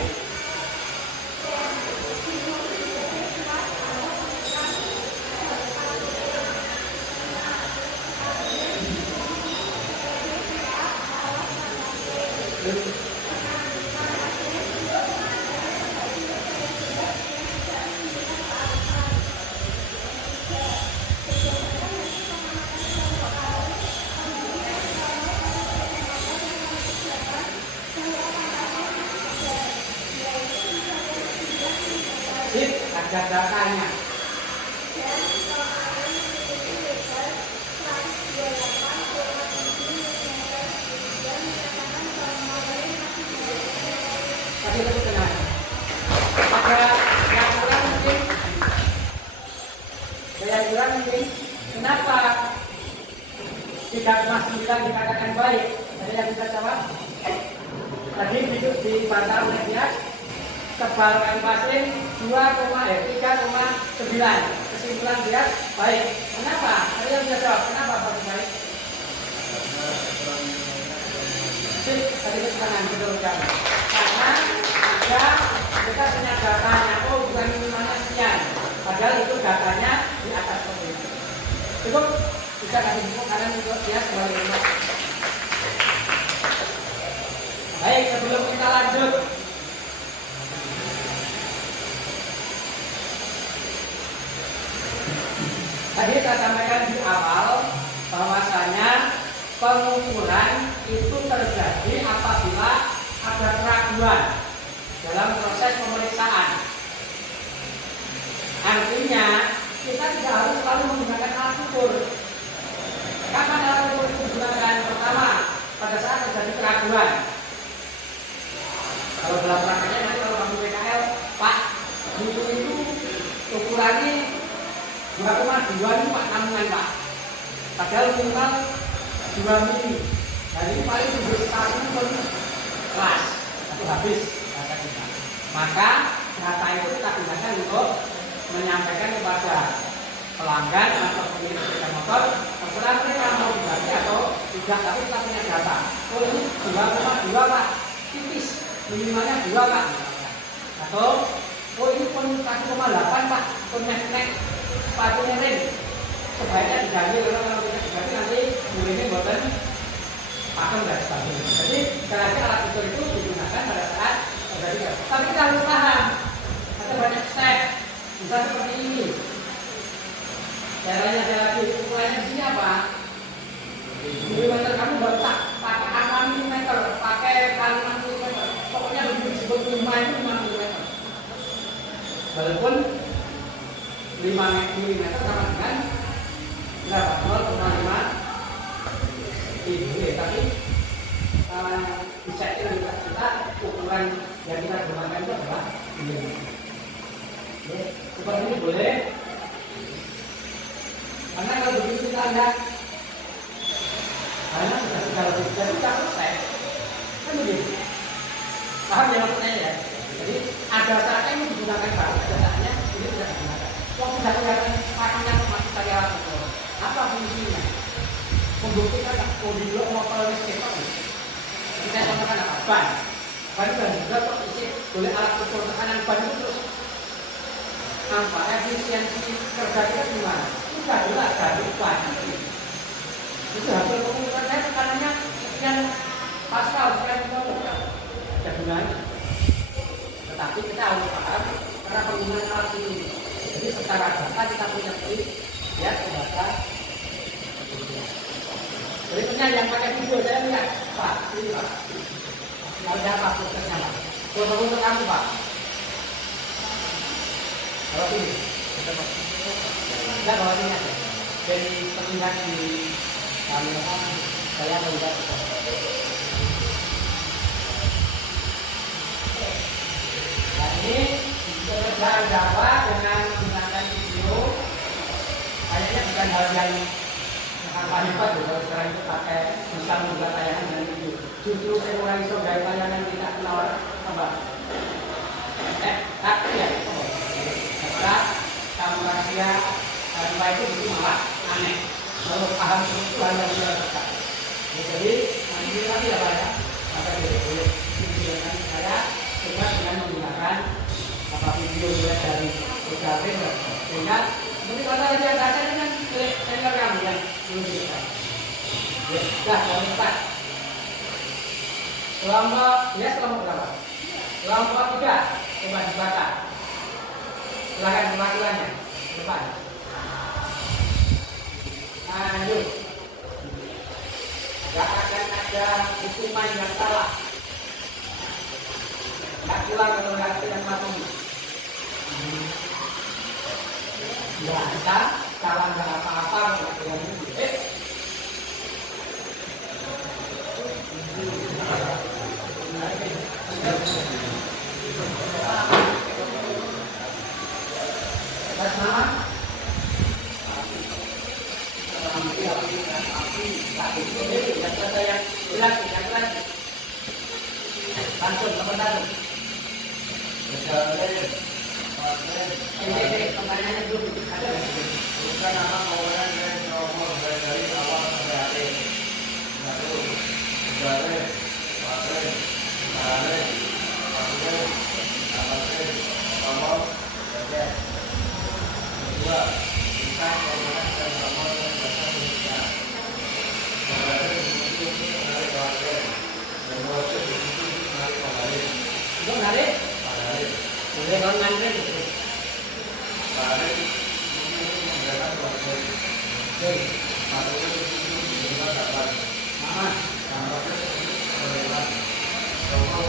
Sip, ada datanya. Tadi itu benar. Ada yang kurang mungkin. Ada yang kurang mungkin. Kenapa tidak Mas bilang dikatakan baik? Ada yang bisa jawab? Tadi di bantah oleh dia. Tebal kain pasir 3,9. Kesimpulan dia baik. Kenapa? Ada yang bisa jawab? Kenapa bagus baik? Sip, tadi keterangan betul kan? Karena ada kita punya datanya. Oh, bukan minimalnya sekian. Padahal itu datanya di atas seperti itu. Cukup bisa kasih buku karena untuk dia sebagai rumah. Baik, sebelum kita lanjut. Tadi saya sampaikan di awal bahwasanya pengukuran itu terjadi apabila ada keraguan dalam proses pemeriksaan. Artinya kita tidak harus selalu menggunakan alat ukur. Kapan alat ukur itu digunakan? Pertama, pada saat terjadi keraguan. Kalau dalam prakteknya nanti kalau kamu PKL, Pak, buku itu ukurannya 2,2 ini Pak namungan Pak. Padahal minimal 2 mili. Jadi paling sumber satu pun kelas atau habis data kita. Maka data itu kita gunakan untuk menyampaikan kepada pelanggan atau pemilik sepeda motor, terserah mereka mau diganti atau tidak, tapi kita punya data. Oh ini 2,2 Pak, tipis, minimalnya 2 Pak. Atau oh ini pun 1,8 Pak, pun nek sepatunya ring, sebaiknya diganti karena kalau tidak diganti nanti mulainya buatan pakem dan sebagainya. Jadi sekali alat ukur itu digunakan pada saat terjadi. Tapi kita harus paham ada banyak step, bisa seperti ini. Caranya ada lagi ukurannya di sini apa? Milimeter kamu nggak usah pakai 6 milimeter, pakai 6 milimeter. Pokoknya lebih disebut 5 itu 5 milimeter. Walaupun 5 mm sama dengan berapa? 0,5 tapi bisa kita ukuran yang kita gunakan itu adalah ini. Seperti ini boleh. Karena kalau begitu kita lihat, karena sudah lebih jadi kita selesai. Kan begitu. Paham ya maksudnya ya? Jadi ada saatnya ini digunakan baru, ada saatnya ini tidak digunakan. Kalau sudah kelihatan pakainya masih saya alat ukur, apa fungsinya? Membuktikan kondisi motor listrik apa? Kita contohkan apa? Ban juga kok isi boleh alat ukur tekanan ban itu terus apa? Efisiensi kerja kita gimana? Sudah jelas dari ban itu hasil pengukuran saya tekanannya sekian pascal, sekian kilometer, ada gunanya. Tetapi kita harus paham karena penggunaan alat ini. Jadi secara data kita punya trik, ya data. Berikutnya yang pakai video saya lihat, Pak, ini Pak. Ada apa prosesnya Pak? Foto-foto kamu Pak. Kalau ini, enggak bawa ini aja. Jadi terlihat di kamera saya melihat. Nah ini pekerjaan Jawa dengan menggunakan video, kayaknya bukan hal yang apa hebat loh kalau sekarang itu pakai bisa membuat tayangan dengan video. Justru saya mulai iso gaya tayangan tidak kenal apa. Tapi ya, karena kamu rahasia tanpa itu malah aneh. Kalau paham struktural yang sudah dekat. Jadi ini lagi ya Pak ya. Maka boleh silakan saya coba dengan menggunakan video mulai dari PKP sehingga mungkin kata lagi yang dasar dengan senior kamu yang belum bisa. Ya, sudah kalau cepat. Kelompok berapa? Kelompok 3 coba dibaca. Silakan perwakilannya depan. Ayo. Gak akan ada hukuman yang salah. Gak pulang kalau nggak yang mati. Ya, kita salah nggak apa-apa kalau atas nama yang jelas langsung komentar. Ini pertanyaannya dulu ada bukan nama kawanan dari nomor dari awal sampai akhir. Satu, garis, garis, garis, garis, garis, nomor, garis. Kedua, bukan kawanan dari nomor dan dasar Indonesia. Garis itu menarik garis, dan garis itu menarik garis. Itu menarik? Menarik. Boleh kalau ngantri. Menarik. Ini menggunakan garis. Oke. Masuk itu dengan dapat. Mana? Dampaknya berlebihan. Contoh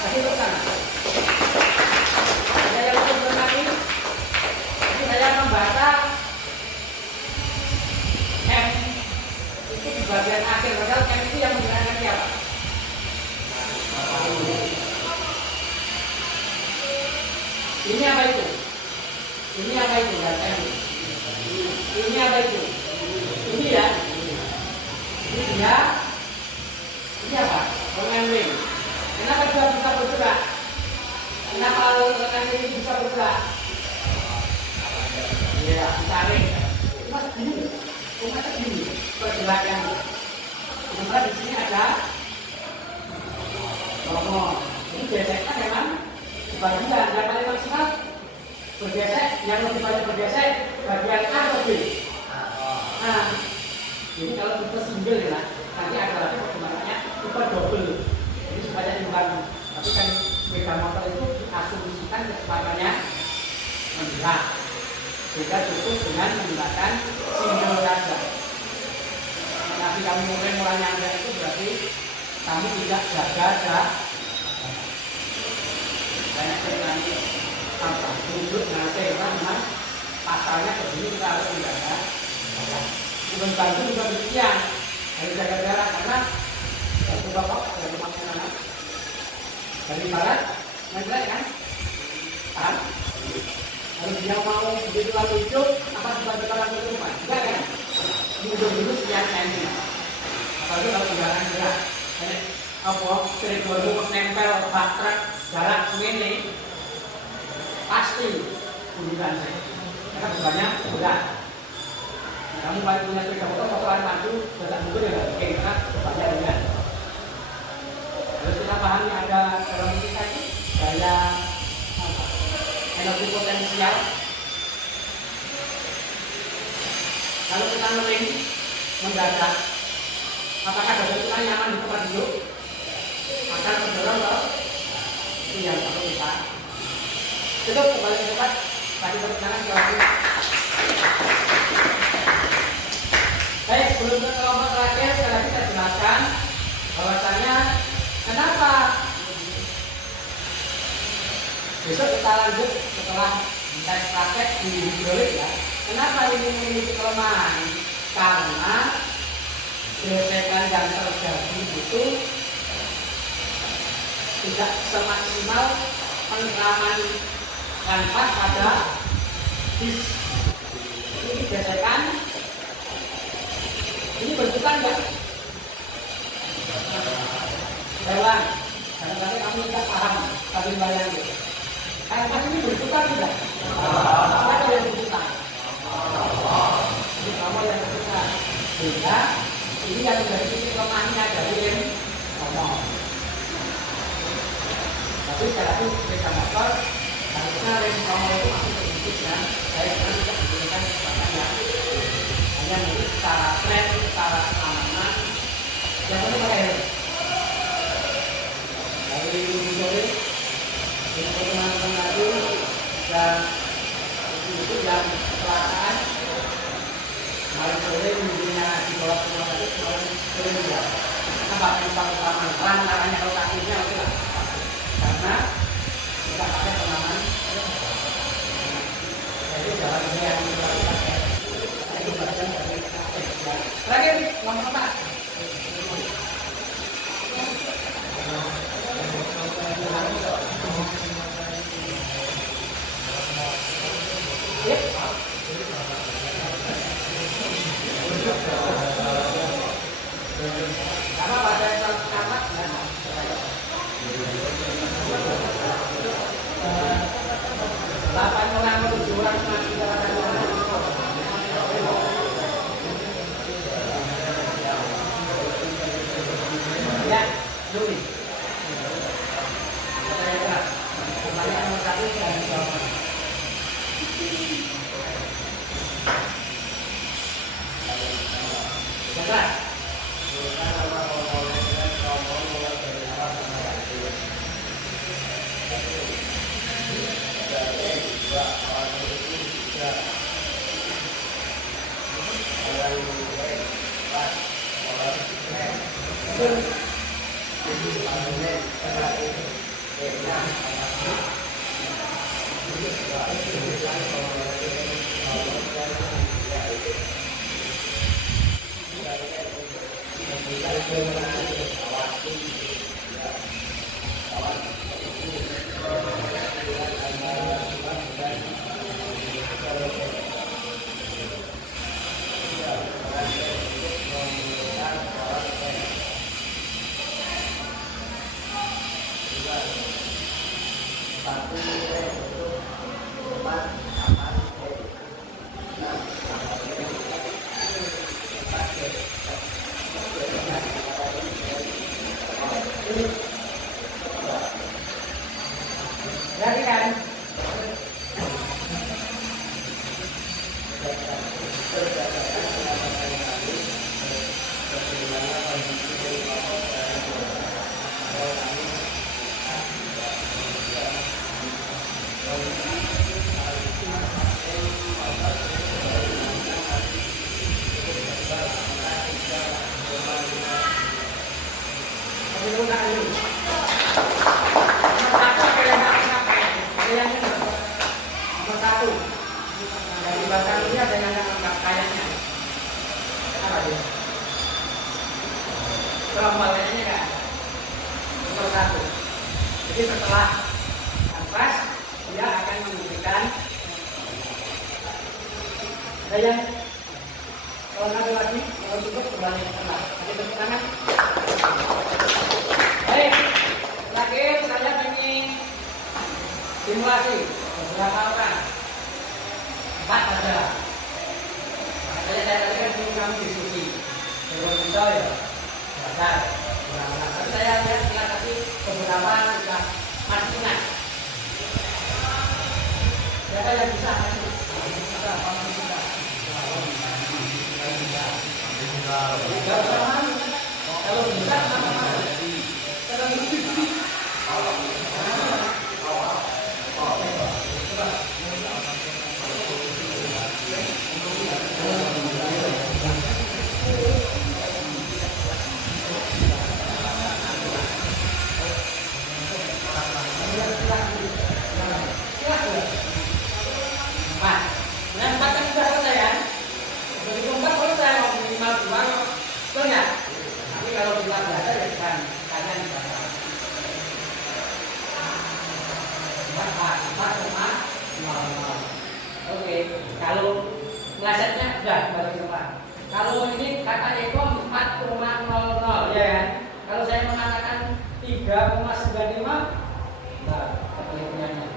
kasih ke sana. Saya yang berkali ini saya membaca M itu di bagian akhir, padahal M itu yang menggunakan siapa? Ini apa itu? Ini apa itu? M. Ini apa itu? Ini ya. Ini dia. Ini apa? Pengembing. Kenapa dia bisa bergerak? Kenapa lengan ini bisa bergerak? Iya, tarik. Cuma segini, pergerakan. Sementara di sini ada ngomong. Ini geseknya memang bagian yang paling maksimal bergesek, yang lebih banyak bergesek bagian A atau B. Nah, ini kalau tipe single ya, nanti ada lagi perkembangannya tipe double. Jadi supaya imbang. Tapi kan sepeda motor itu diasumsikan kecepatannya menderak, sehingga cukup dengan menggunakan single saja. Nanti kamu mulai nyampe itu berarti kamu tidak jaga. Banyak nanti apa duduk nanti memang pasalnya begini kita harus menjaga. Bukan bantu juga demikian, harus jaga jarak karena satu bapak dari makanan dari barat naik kan, paham? Kalau dia mau begitu lalu hidup, apa dibantu orang itu rumah? Enggak kan? Mundur dulu sekian cm. Apalagi kalau kendaraan gerak, apa trigger nempel bak truk jarak ini pasti bunyikan saya. Karena bebannya berat. Kamu paling punya sepeda motor, motoran maju, jalan mundur ya nggak mungkin karena bebannya berat. Harus kita pahami ada dalam kita ini daya energi potensial. Kalau kita ngeling mendadak, apakah dada kita nyaman di tempat duduk? Akan mendorong ke itu yang perlu kita. Cukup kembali ke tempat. Tadi perkenalan lagi. Baik, sebelum ke kelompok terakhir, sekali lagi saya jelaskan bahwasanya kenapa besok kita lanjut setelah tes praktek di hidrolik ya. Kenapa ini memiliki kelemahan? Karena gesekan yang terjadi itu tidak semaksimal peneraman kanvas pada dis. Ini digeserkan. Ini bentukan enggak? Hewan. Kadang-kadang kamu tidak paham, tapi bayangin. Kanvas ini bentukan enggak? Apa yang bentukan? Ini kamu yang bentukan. Sehingga ini yang menjadi titik lemahnya dari rem ngomong. Tapi secara itu sepeda motor harusnya rem ngomong itu masih terbentuk dan saya pernah tidak menggunakan sebagainya. Hanya nanti secara tren, secara keamanan yang penting pakai helm. Dari sore untuk teman-teman tadi dan itu yang kecelakaan kemarin sore minggunya di bawah semua tadi kemarin sore juga karena pakai utama lantarannya lokasinya oke lah karena kita pakai pengaman jadi jalan ini yang kita pakai itu bagian dari terakhir ngomong apa? Karena pada saat anak delapan orang atau 7 orang mati dalam ya, Juli. Saya kembali nomor 1 saya jawab. Jelas. Perhatikan. Nomor 1 dari batang ini ada yang lengkap kayaknya apa dia? Gelombang kayaknya kan nomor 1. Jadi setelah kanvas dia akan memberikan ada yang kalau ada lagi kalau tutup kembali ke tengah nanti tepuk tangan. Baik, terakhir saya ingin simulasi beberapa orang 4 saja. Makanya saya tadi kan ingin kami diskusi kalau bisa ya dasar tapi saya lihat setelah tadi beberapa sudah masih ingat siapa yang bisa masih bisa masih bisa kalau bisa kalau kita belajar melesetnya udah balik rumah. Kalau ini kata Eko 4,00 ya kan. Kalau saya mengatakan 3,95, nah penelitiannya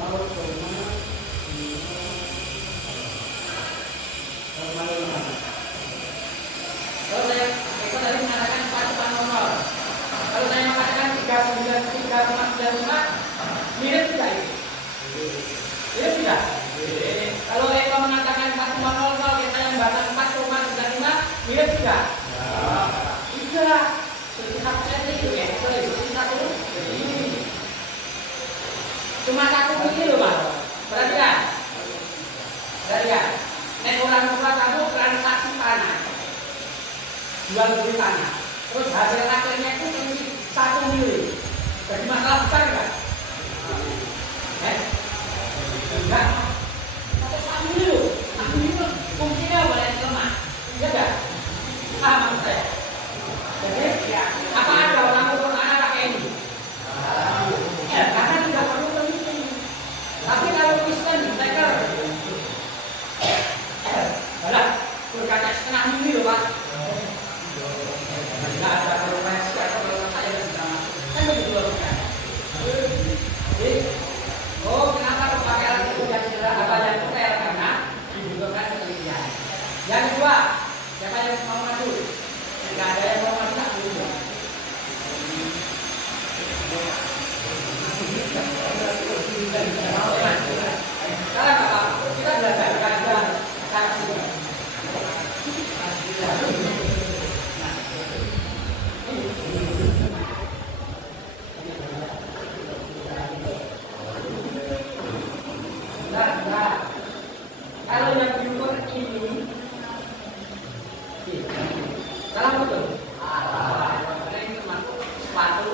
0,5. Kalau saya Eko tadi mengatakan 4,00. Kalau saya mengatakan 3,95, mirip tidak ini? Mirip tidak? Kalau Eko mengatakan 4,00, kita yang baca 4,95, mirip tidak? Tidak. Seperti 1 cm itu ya, seperti 1 ini. Cuma 1 mili loh Pak. Perhatikan. Perhatikan. Nek orang tua kamu transaksi tanah, jual beli tanah, terus hasil akhirnya itu 1 mili. Jadi masalah besar enggak? Enggak. Atau 1 mili loh. 1 mili fungsinya boleh lemah. Iya enggak? Paham maksud saya? Jadi, apa ada orang ukur anak pakai ini? Karena tidak perlu peneliti. Tapi kalau Kristen, mereka berkata setengah mili loh Pak. Tidak ada profesi atau kalau saya tidak masuk. Kan begitu loh kan? Jadi, kenapa kok pakai alat itu yang sederhana? Apa yang keren? Karena dibutuhkan penelitian. Yang kedua, siapa yang mau maju? Tidak ada yang mau maju tak dulu. Sekarang apa? Kita belajar kajian saksi. Nah, kalau yang diukur ini, salah betul. Karena ini termasuk sepatu.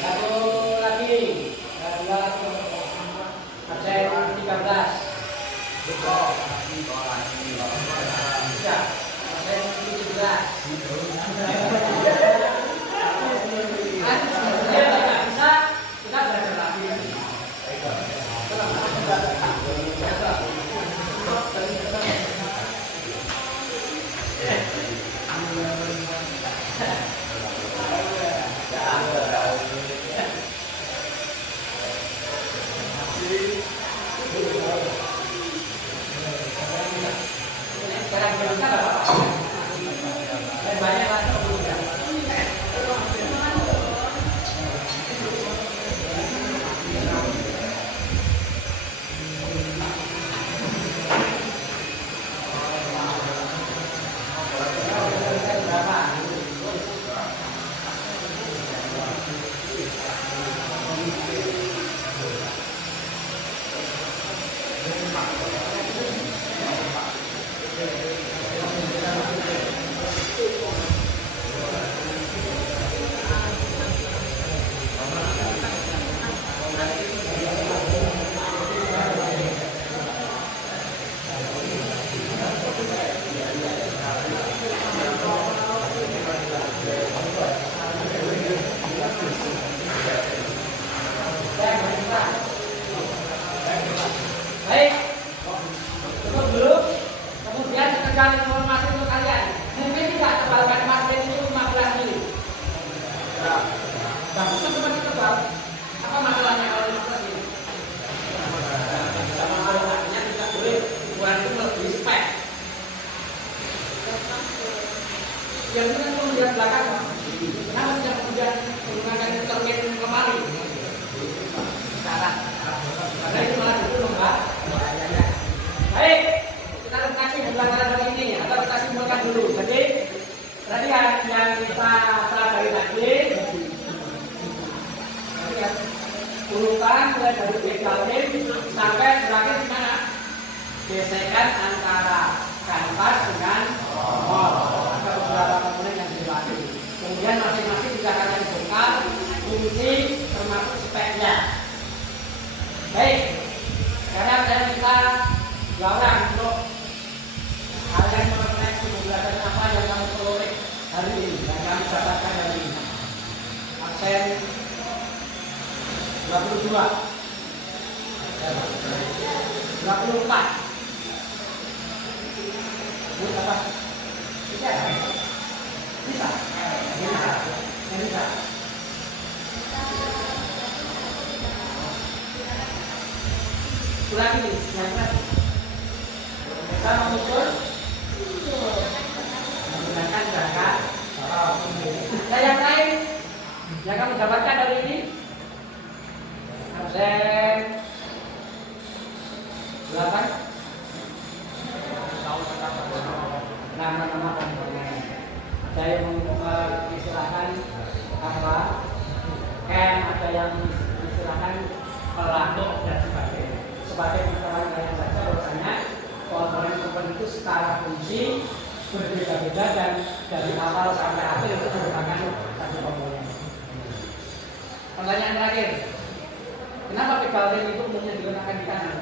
Satu lagi adalah absen 13. Ya, absen 17. Tidak bisa, kita belajar lagi. Sekarang bisa nggak Pak? Dan banyak lagi juga. Baik, tutup dulu. Kemudian sekedar informasi untuk kalian. Mungkin tidak tebalkan masjid itu 15 mili. Bagus kan seperti tebal. Apa masalahnya kalau 15 mili? Sama artinya tidak boleh. Ukuran itu lebih spek. Yang ini kan kemudian belakang. Kenapa tidak kemudian menggunakan cermin lemari? Sekarang. Karena itu malah dulu Mbak. Baik, kita kasih pelajaran ini atau kita simpulkan dulu. Jadi perhatikan yang kita pelajari tadi. Urutan mulai dari backgrounding sampai berakhir di mana? Gesekan antara kanvas dengan mall. Ada beberapa komponen yang dibahas. 22. 24. Ini apa? Bisa? Bisa? Bisa. Bisa. Ulangi, yang lagi. Bisa mengukur menggunakan gerakan. Nah, yang lain yang kamu dapatkan dari ini absen 8 nama-nama komponen. Ada yang mengistilahkan apa Ken, ada yang istilahkan pelatuk dan sebagainya. Sebagai pengetahuan kalian saja bahwasanya komponen-komponen itu secara fungsi berbeda-beda dan dari awal sampai akhir itu merupakan satu komponen. Pertanyaan terakhir, kenapa pedal rem itu umumnya digunakan di kanan?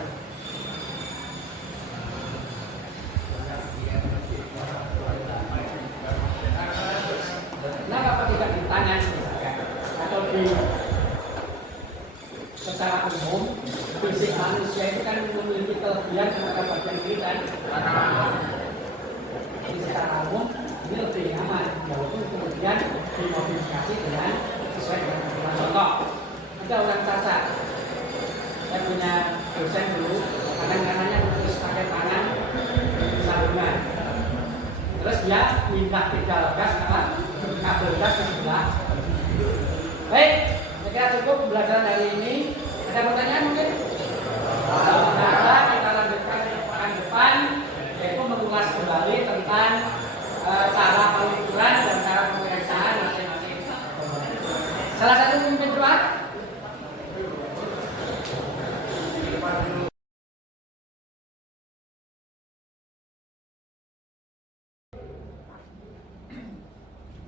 Kenapa tidak di tangan misalkan? Atau di secara umum fisik manusia itu kan memiliki kelebihan pada bagian kiri dan jadi secara umum ini lebih nyaman walaupun kemudian dimodifikasi dengan sesuai dengan kebutuhan. Contoh, ada orang cacat, saya punya dosen dulu, kanannya menulis pakai tangan sambungan, terus dia minta pedal gas apa kabel gas ke sebelah. Baik, saya kira cukup pembelajaran hari ini. Ada pertanyaan mungkin? Kalau tidak ada, kita lanjutkan ke pekan depan, yaitu mengulas kembali tentang cara pengukuran dan cara pemeriksaan masing-masing. Salah satu pemimpin doa.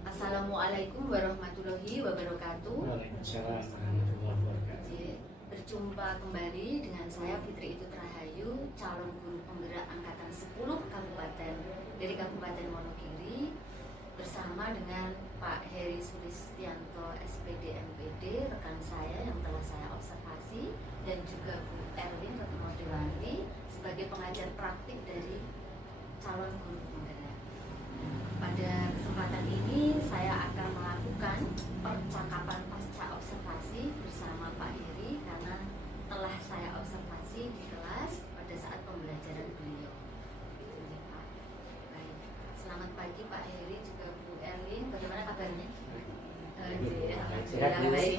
Assalamualaikum warahmatullahi wabarakatuh. Waalaikumsalam warahmatullahi wabarakatuh. Berjumpa kembali dengan saya Fitri Itut Rahayu, calon guru penggerak angkatan 10 Kabupaten dari Kabupaten Wonogiri, bersama dengan Pak Heri Sulistianto SPD MPD, rekan saya yang telah saya observasi, dan juga Bu Erwin Retno Dewanti sebagai pengajar praktik dari calon guru penggerak. Pada kesempatan ini saya akan melakukan percakapan pasca observasi bersama Pak Heri karena telah saya observasi di kelas pada saat pembelajaran beliau. Gitu ya, Pak. Baik. Selamat pagi Pak Heri juga Bu Erwin. Bagaimana kabarnya? Sehat, Bu. Baik.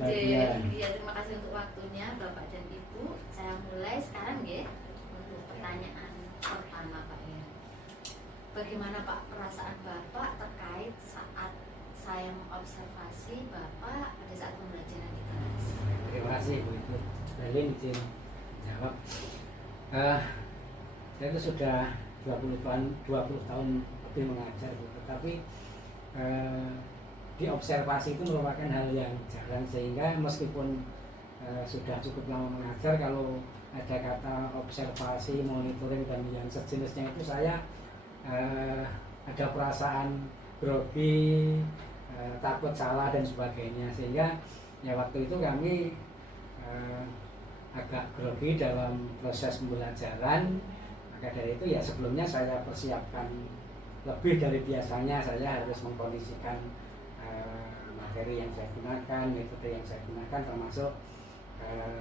Baik. Ya, terima kasih untuk waktunya Bapak dan Ibu. Saya mulai sekarang ya untuk pertanyaan pertama Pak Heri. Bagaimana Pak perasaan Bapak terkait saat saya mengobservasi Bapak pada saat pembelajaran di kelas? Terima kasih Bu Ibu. Berlin izin jawab. Saya itu sudah 20 tahun lebih mengajar Bu, tetapi diobservasi itu merupakan hal yang jarang, sehingga meskipun sudah cukup lama mengajar, kalau ada kata observasi, monitoring dan yang sejenisnya itu saya ada perasaan grogi, takut salah dan sebagainya, sehingga ya waktu itu kami agak grogi dalam proses pembelajaran. Maka dari itu ya sebelumnya saya persiapkan lebih dari biasanya. Saya harus mengkondisikan materi yang saya gunakan, metode yang saya gunakan, termasuk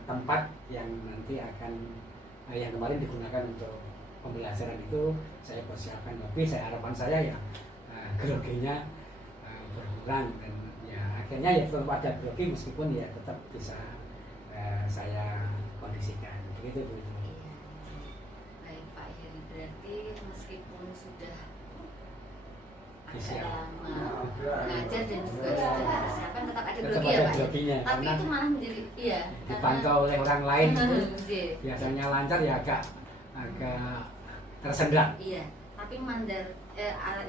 tempat yang nanti akan yang kemarin digunakan untuk pembelajaran itu saya persiapkan lebih. Harapan saya ya groginya berkurang, dan ya akhirnya ya tetap ada grogi meskipun ya tetap bisa saya kondisikan begitu Bu. Baik Pak Heri, berarti meskipun sudah Siap. lama mengajar dan juga sudah dipersiapkan, tetap ada Tetap grogi ada ya Pak. groginya, Tapi karena itu malah menjadi iya dipantau oleh orang lain itu Iya. biasanya lancar ya agak tersendat. Iya, tapi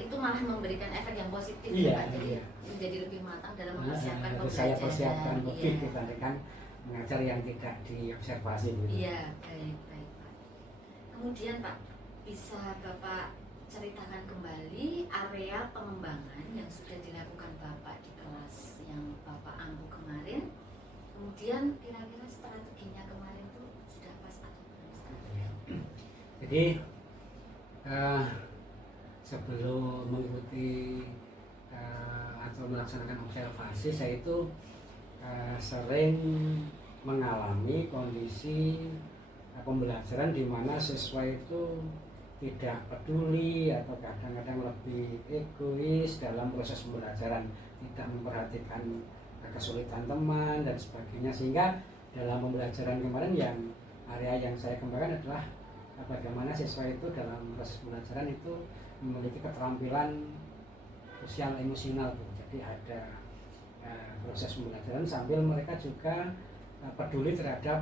itu malah memberikan efek yang positif Iya, ya Pak. Jadi iya. menjadi lebih matang dalam mempersiapkan Harus pembelajaran. saya persiapkan lebih Iya. dibandingkan mengajar yang tidak diobservasi gitu. Iya, baik Pak. Kemudian Pak, bisa Bapak ceritakan kembali area pengembangan yang sudah dilakukan Bapak di kelas yang Bapak ampu kemarin Kemudian kira-kira strateginya kemarin tuh sudah pas atau belum strategi? Jadi sebelum mengikuti atau melaksanakan observasi, saya itu sering mengalami kondisi pembelajaran di mana siswa itu tidak peduli atau kadang-kadang lebih egois dalam proses pembelajaran, tidak memperhatikan kesulitan teman dan sebagainya, sehingga dalam pembelajaran kemarin yang area yang saya kembangkan adalah bagaimana siswa itu dalam proses pembelajaran itu memiliki keterampilan sosial emosional. Jadi ada proses pembelajaran sambil mereka juga peduli terhadap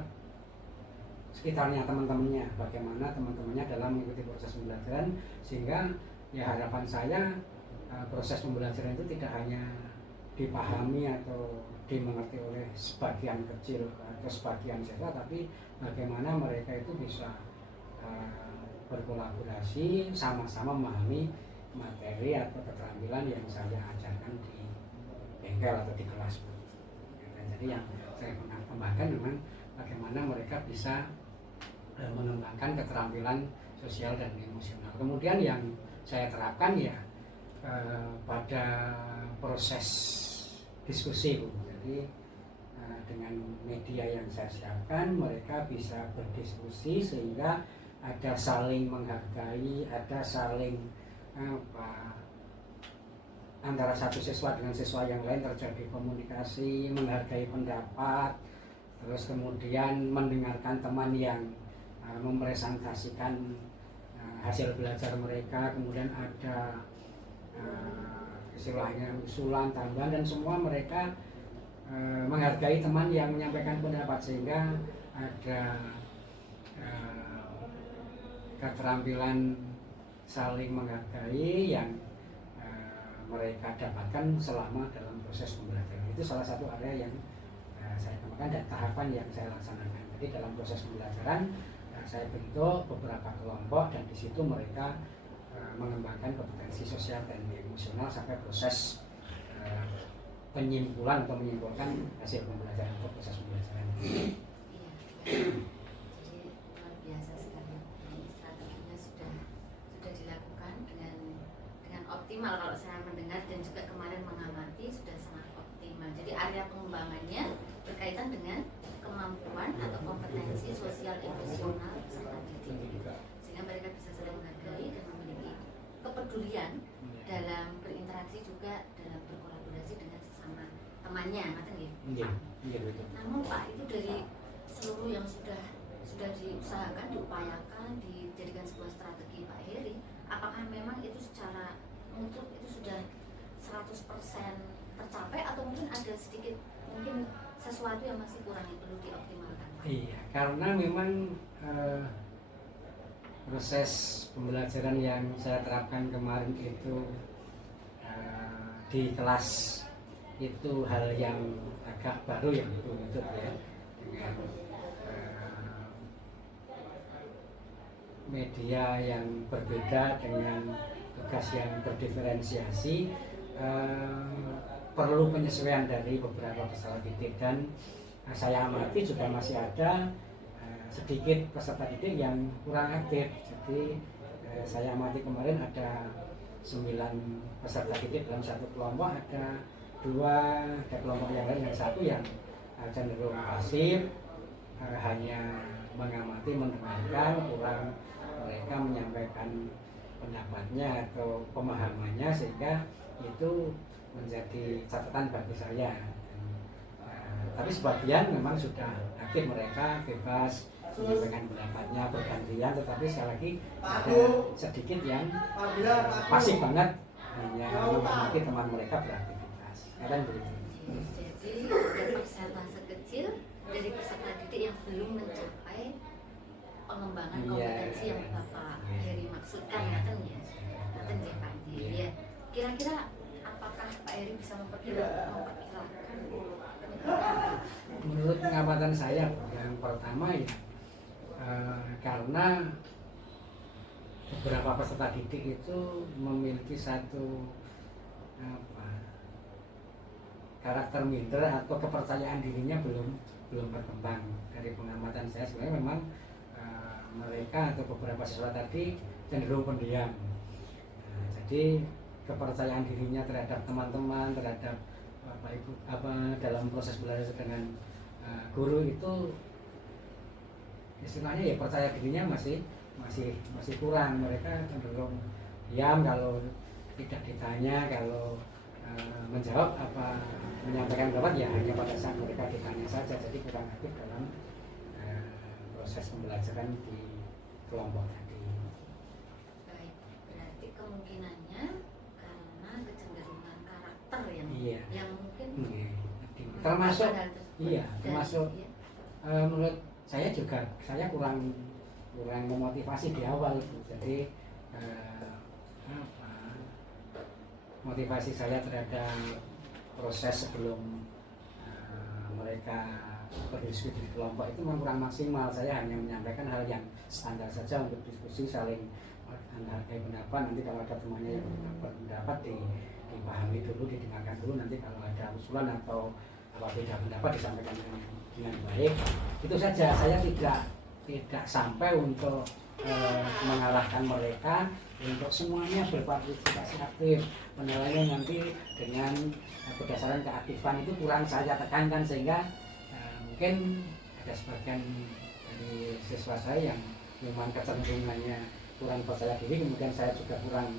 sekitarnya, teman-temannya, bagaimana teman-temannya dalam mengikuti proses pembelajaran, sehingga ya harapan saya proses pembelajaran itu tidak hanya dipahami atau dimengerti oleh sebagian kecil atau sebagian siswa, tapi bagaimana mereka itu bisa berkolaborasi, sama-sama memahami materi atau keterampilan yang saya ajarkan di bengkel atau di kelas. Jadi yang saya kembangkan memang bagaimana mereka bisa mengembangkan keterampilan sosial dan emosional. Kemudian yang saya terapkan ya pada proses diskusi, Bu. Jadi dengan media yang saya siapkan mereka bisa berdiskusi sehingga ada saling menghargai, ada saling antara satu siswa dengan siswa yang lain terjadi komunikasi, menghargai pendapat, terus kemudian mendengarkan teman yang mempresentasikan hasil belajar mereka, kemudian ada istilahnya usulan, tambahan, dan semua mereka menghargai teman yang menyampaikan pendapat, sehingga ada keterampilan saling menghargai yang mereka dapatkan selama dalam proses pembelajaran. Itu salah satu area yang saya kembangkan dan tahapan yang saya laksanakan. Jadi dalam proses pembelajaran saya bentuk beberapa kelompok dan di situ mereka mengembangkan kompetensi sosial dan emosional sampai proses penyimpulan atau menyimpulkan hasil pembelajaran atau proses pembelajaran. Iya. Jadi luar biasa sekali. Strateginya sudah dilakukan dengan optimal kalau saya mendengar, dan juga kemarin mengamati sudah sangat optimal. Jadi area pengembangannya berkaitan dengan kemampuan atau kompetensi sosial emosional peserta didik, sehingga mereka bisa saling menghargai dan memiliki kepedulian dalam berinteraksi, juga dalam berkolaborasi dengan sesama temannya, Iya, betul. Namun Pak, itu dari seluruh yang sudah diusahakan, diupayakan, dijadikan sebuah strategi Pak Heri, apakah memang itu secara mutlak itu sudah 100% tercapai, atau mungkin ada sedikit mungkin sesuatu yang masih kurang yang perlu dioptimalkan? Iya, karena memang proses pembelajaran yang saya terapkan kemarin itu di kelas itu hal yang agak baru, yang betul-betul ya, dengan media yang berbeda, dengan tugas yang berdiferensiasi, perlu penyesuaian dari beberapa peserta didik. Dan saya amati juga masih ada sedikit peserta didik yang kurang aktif. Jadi saya amati kemarin ada 9 peserta didik dalam satu kelompok, ada 2 ada kelompok yang lain, yang satu yang cenderung pasif, hanya mengamati, mendengarkan, kurang mereka menyampaikan pendapatnya atau pemahamannya, sehingga itu menjadi catatan bagi saya. Tapi sebagian memang sudah aktif, mereka bebas menyampaikan pendapatnya bergantian, tetapi sekali lagi ada sedikit yang pasif banget, hanya mengamati teman mereka beraktivitas. Kadang begitu. Jadi dari persentase kecil dari peserta didik yang belum mencapai pengembangan kompetensi yang Bapak Heri maksudkan, ya Pak. Ya. Kira-kira apakah Pak Heri bisa memperkirakan? Menurut pengamatan saya, yang pertama ya karena beberapa peserta didik itu memiliki satu karakter minder atau kepercayaan dirinya belum berkembang. Dari pengamatan saya sebenarnya memang mereka atau beberapa siswa tadi cenderung pendiam. Jadi kepercayaan dirinya terhadap teman-teman, terhadap dalam proses belajar dengan guru itu istilahnya ya percaya dirinya masih kurang. Mereka cenderung diam kalau tidak ditanya, kalau menjawab menyampaikan pendapat ya hanya pada saat mereka ditanya saja. Jadi kurang aktif dalam proses pembelajaran di kelompok tadi. Baik, berarti kemungkinannya karena kecenderungan karakter yang mungkin termasuk iya. Menurut saya juga saya kurang memotivasi di awal. Jadi motivasi saya terhadap proses sebelum mereka berdiskusi di kelompok itu memang kurang maksimal. Saya hanya menyampaikan hal yang standar saja untuk diskusi, saling menghargai pendapat. Nanti kalau ada temannya yang berpendapat dipahami dulu, didengarkan dulu. Nanti kalau ada usulan atau beda pendapat disampaikan dengan baik. Itu saja. Saya tidak sampai untuk mengarahkan mereka untuk semuanya berpartisipasi aktif. Penilaian nanti dengan berdasarkan keaktifan itu kurang saya tekankan, sehingga mungkin ada sebagian dari siswa saya yang memang kecenderungannya kurang percaya diri, kemudian saya juga kurang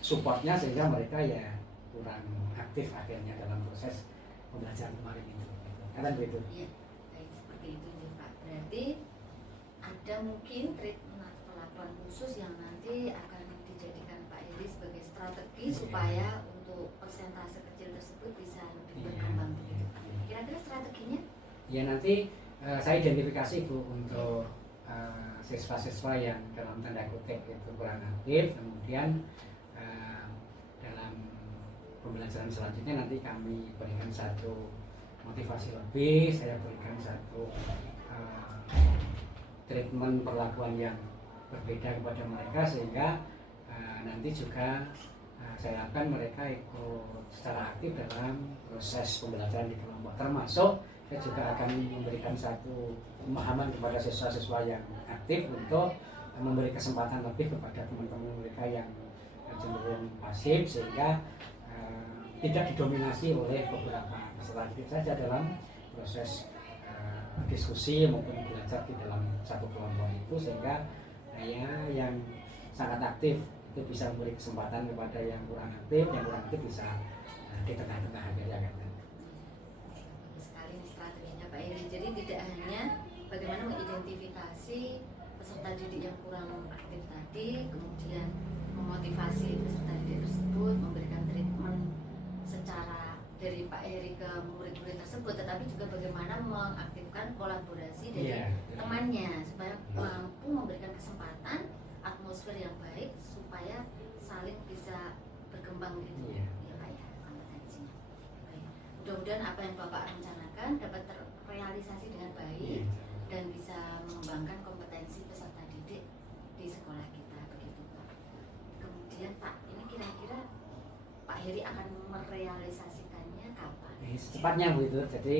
supportnya, sehingga mereka ya kurang aktif akhirnya dalam proses pembelajaran kemarin itu. Kan begitu? Iya, baik, seperti itu ya Pak. Berarti ada mungkin treatment perlakuan khusus yang nanti akan dijadikan Pak Heri sebagai strategi supaya untuk persentase kecil tersebut bisa lebih berkembang begitu. Kira-kira strateginya? Ya nanti saya identifikasi Bu untuk siswa-siswa yang dalam tanda kutip itu kurang aktif, kemudian dalam pembelajaran selanjutnya nanti kami berikan satu motivasi lebih, saya berikan satu treatment perlakuan yang berbeda kepada mereka, sehingga nanti juga saya harapkan mereka ikut secara aktif dalam proses pembelajaran di kelompok. Termasuk saya juga akan memberikan satu pemahaman kepada siswa-siswa yang aktif untuk memberi kesempatan lebih kepada teman-teman mereka yang cenderung pasif, sehingga tidak didominasi oleh beberapa peserta didik saja dalam proses diskusi maupun belajar di dalam satu kelompok itu, sehingga yang sangat aktif itu bisa memberi kesempatan kepada yang kurang aktif bisa di tengah-tengah akhirnya kan. Bagus sekali nih strateginya Pak Heri. Jadi tidak hanya bagaimana mengidentifikasi peserta didik yang kurang aktif tadi, kemudian memotivasi peserta didik tersebut, memberikan treatment secara dari Pak Heri ke murid-murid tersebut, tetapi juga bagaimana mengaktifkan kolaborasi dari temannya supaya mampu memberikan kesempatan atmosfer yang baik supaya saling bisa berkembang gitu ya Pak ya, kompetensinya. Baik. Mudah-mudahan apa yang Bapak rencanakan dapat terrealisasi dengan baik dan bisa mengembangkan kompetensi peserta didik di sekolah kita begitu Pak. Kemudian Pak, ini kira-kira Pak Heri akan merealisasikannya kapan? Secepatnya begitu. Jadi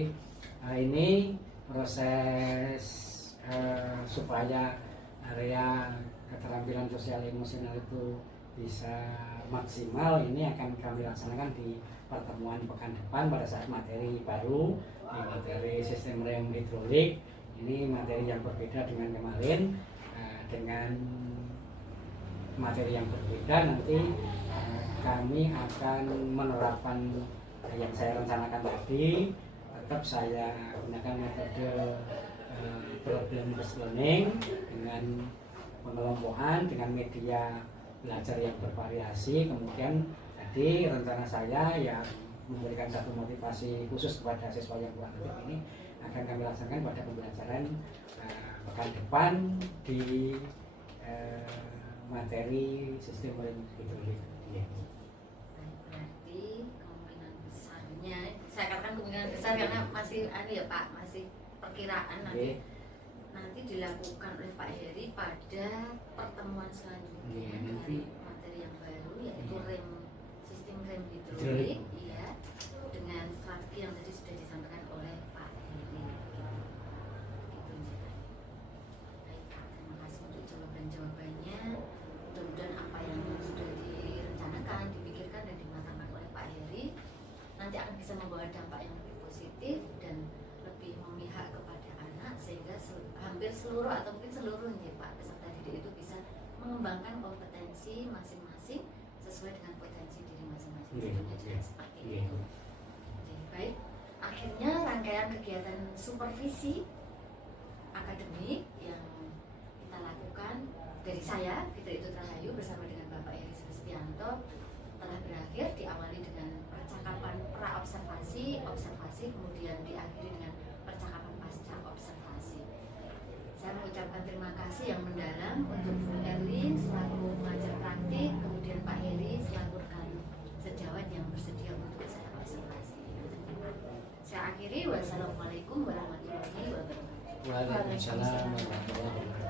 ini proses supaya area keterampilan sosial emosional itu bisa maksimal, ini akan kami laksanakan di pertemuan pekan depan pada saat materi baru, di materi sistem rem hidrolik. Ini materi yang berbeda dengan kemarin, dengan materi yang berbeda nanti kami akan menerapkan yang saya rencanakan tadi. Tetap saya gunakan metode problem based learning dengan pengelompokan, dengan media belajar yang bervariasi. Kemudian tadi rencana saya yang memberikan satu motivasi khusus kepada siswa yang kurang aktif ini akan kami laksanakan pada pembelajaran pekan depan di materi sistem rem hidrolik. Berarti kemungkinan besarnya, saya katakan kemungkinan besar karena masih ya Pak, masih perkiraan nanti dilakukan oleh Pak Heri pada pertemuan selanjutnya dengan materi yang baru yaitu sistem rem hidrolik, ya. membawa dampak yang lebih positif dan lebih memihak kepada anak, sehingga hampir seluruh atau mungkin seluruhnya Pak peserta didik itu bisa mengembangkan kompetensi masing-masing sesuai dengan potensi diri masing-masing. Contohnya seperti itu. Jadi, baik, akhirnya rangkaian kegiatan supervisi akademik yang kita lakukan dari saya, Fitri Itu Rahayu bersama dengan Bapak Heri Sulistianto telah berakhir, diawali dengan percakapan pra-observasi, observasi, kemudian diakhiri dengan percakapan pasca observasi. Saya mengucapkan terima kasih yang mendalam untuk Bu Erlin selaku pengajar praktik, kemudian Pak Heri selaku rekan sejawat yang bersedia untuk saya observasi. Saya akhiri, wassalamualaikum warahmatullahi wabarakatuh. Waalaikumsalam warahmatullahi wabarakatuh.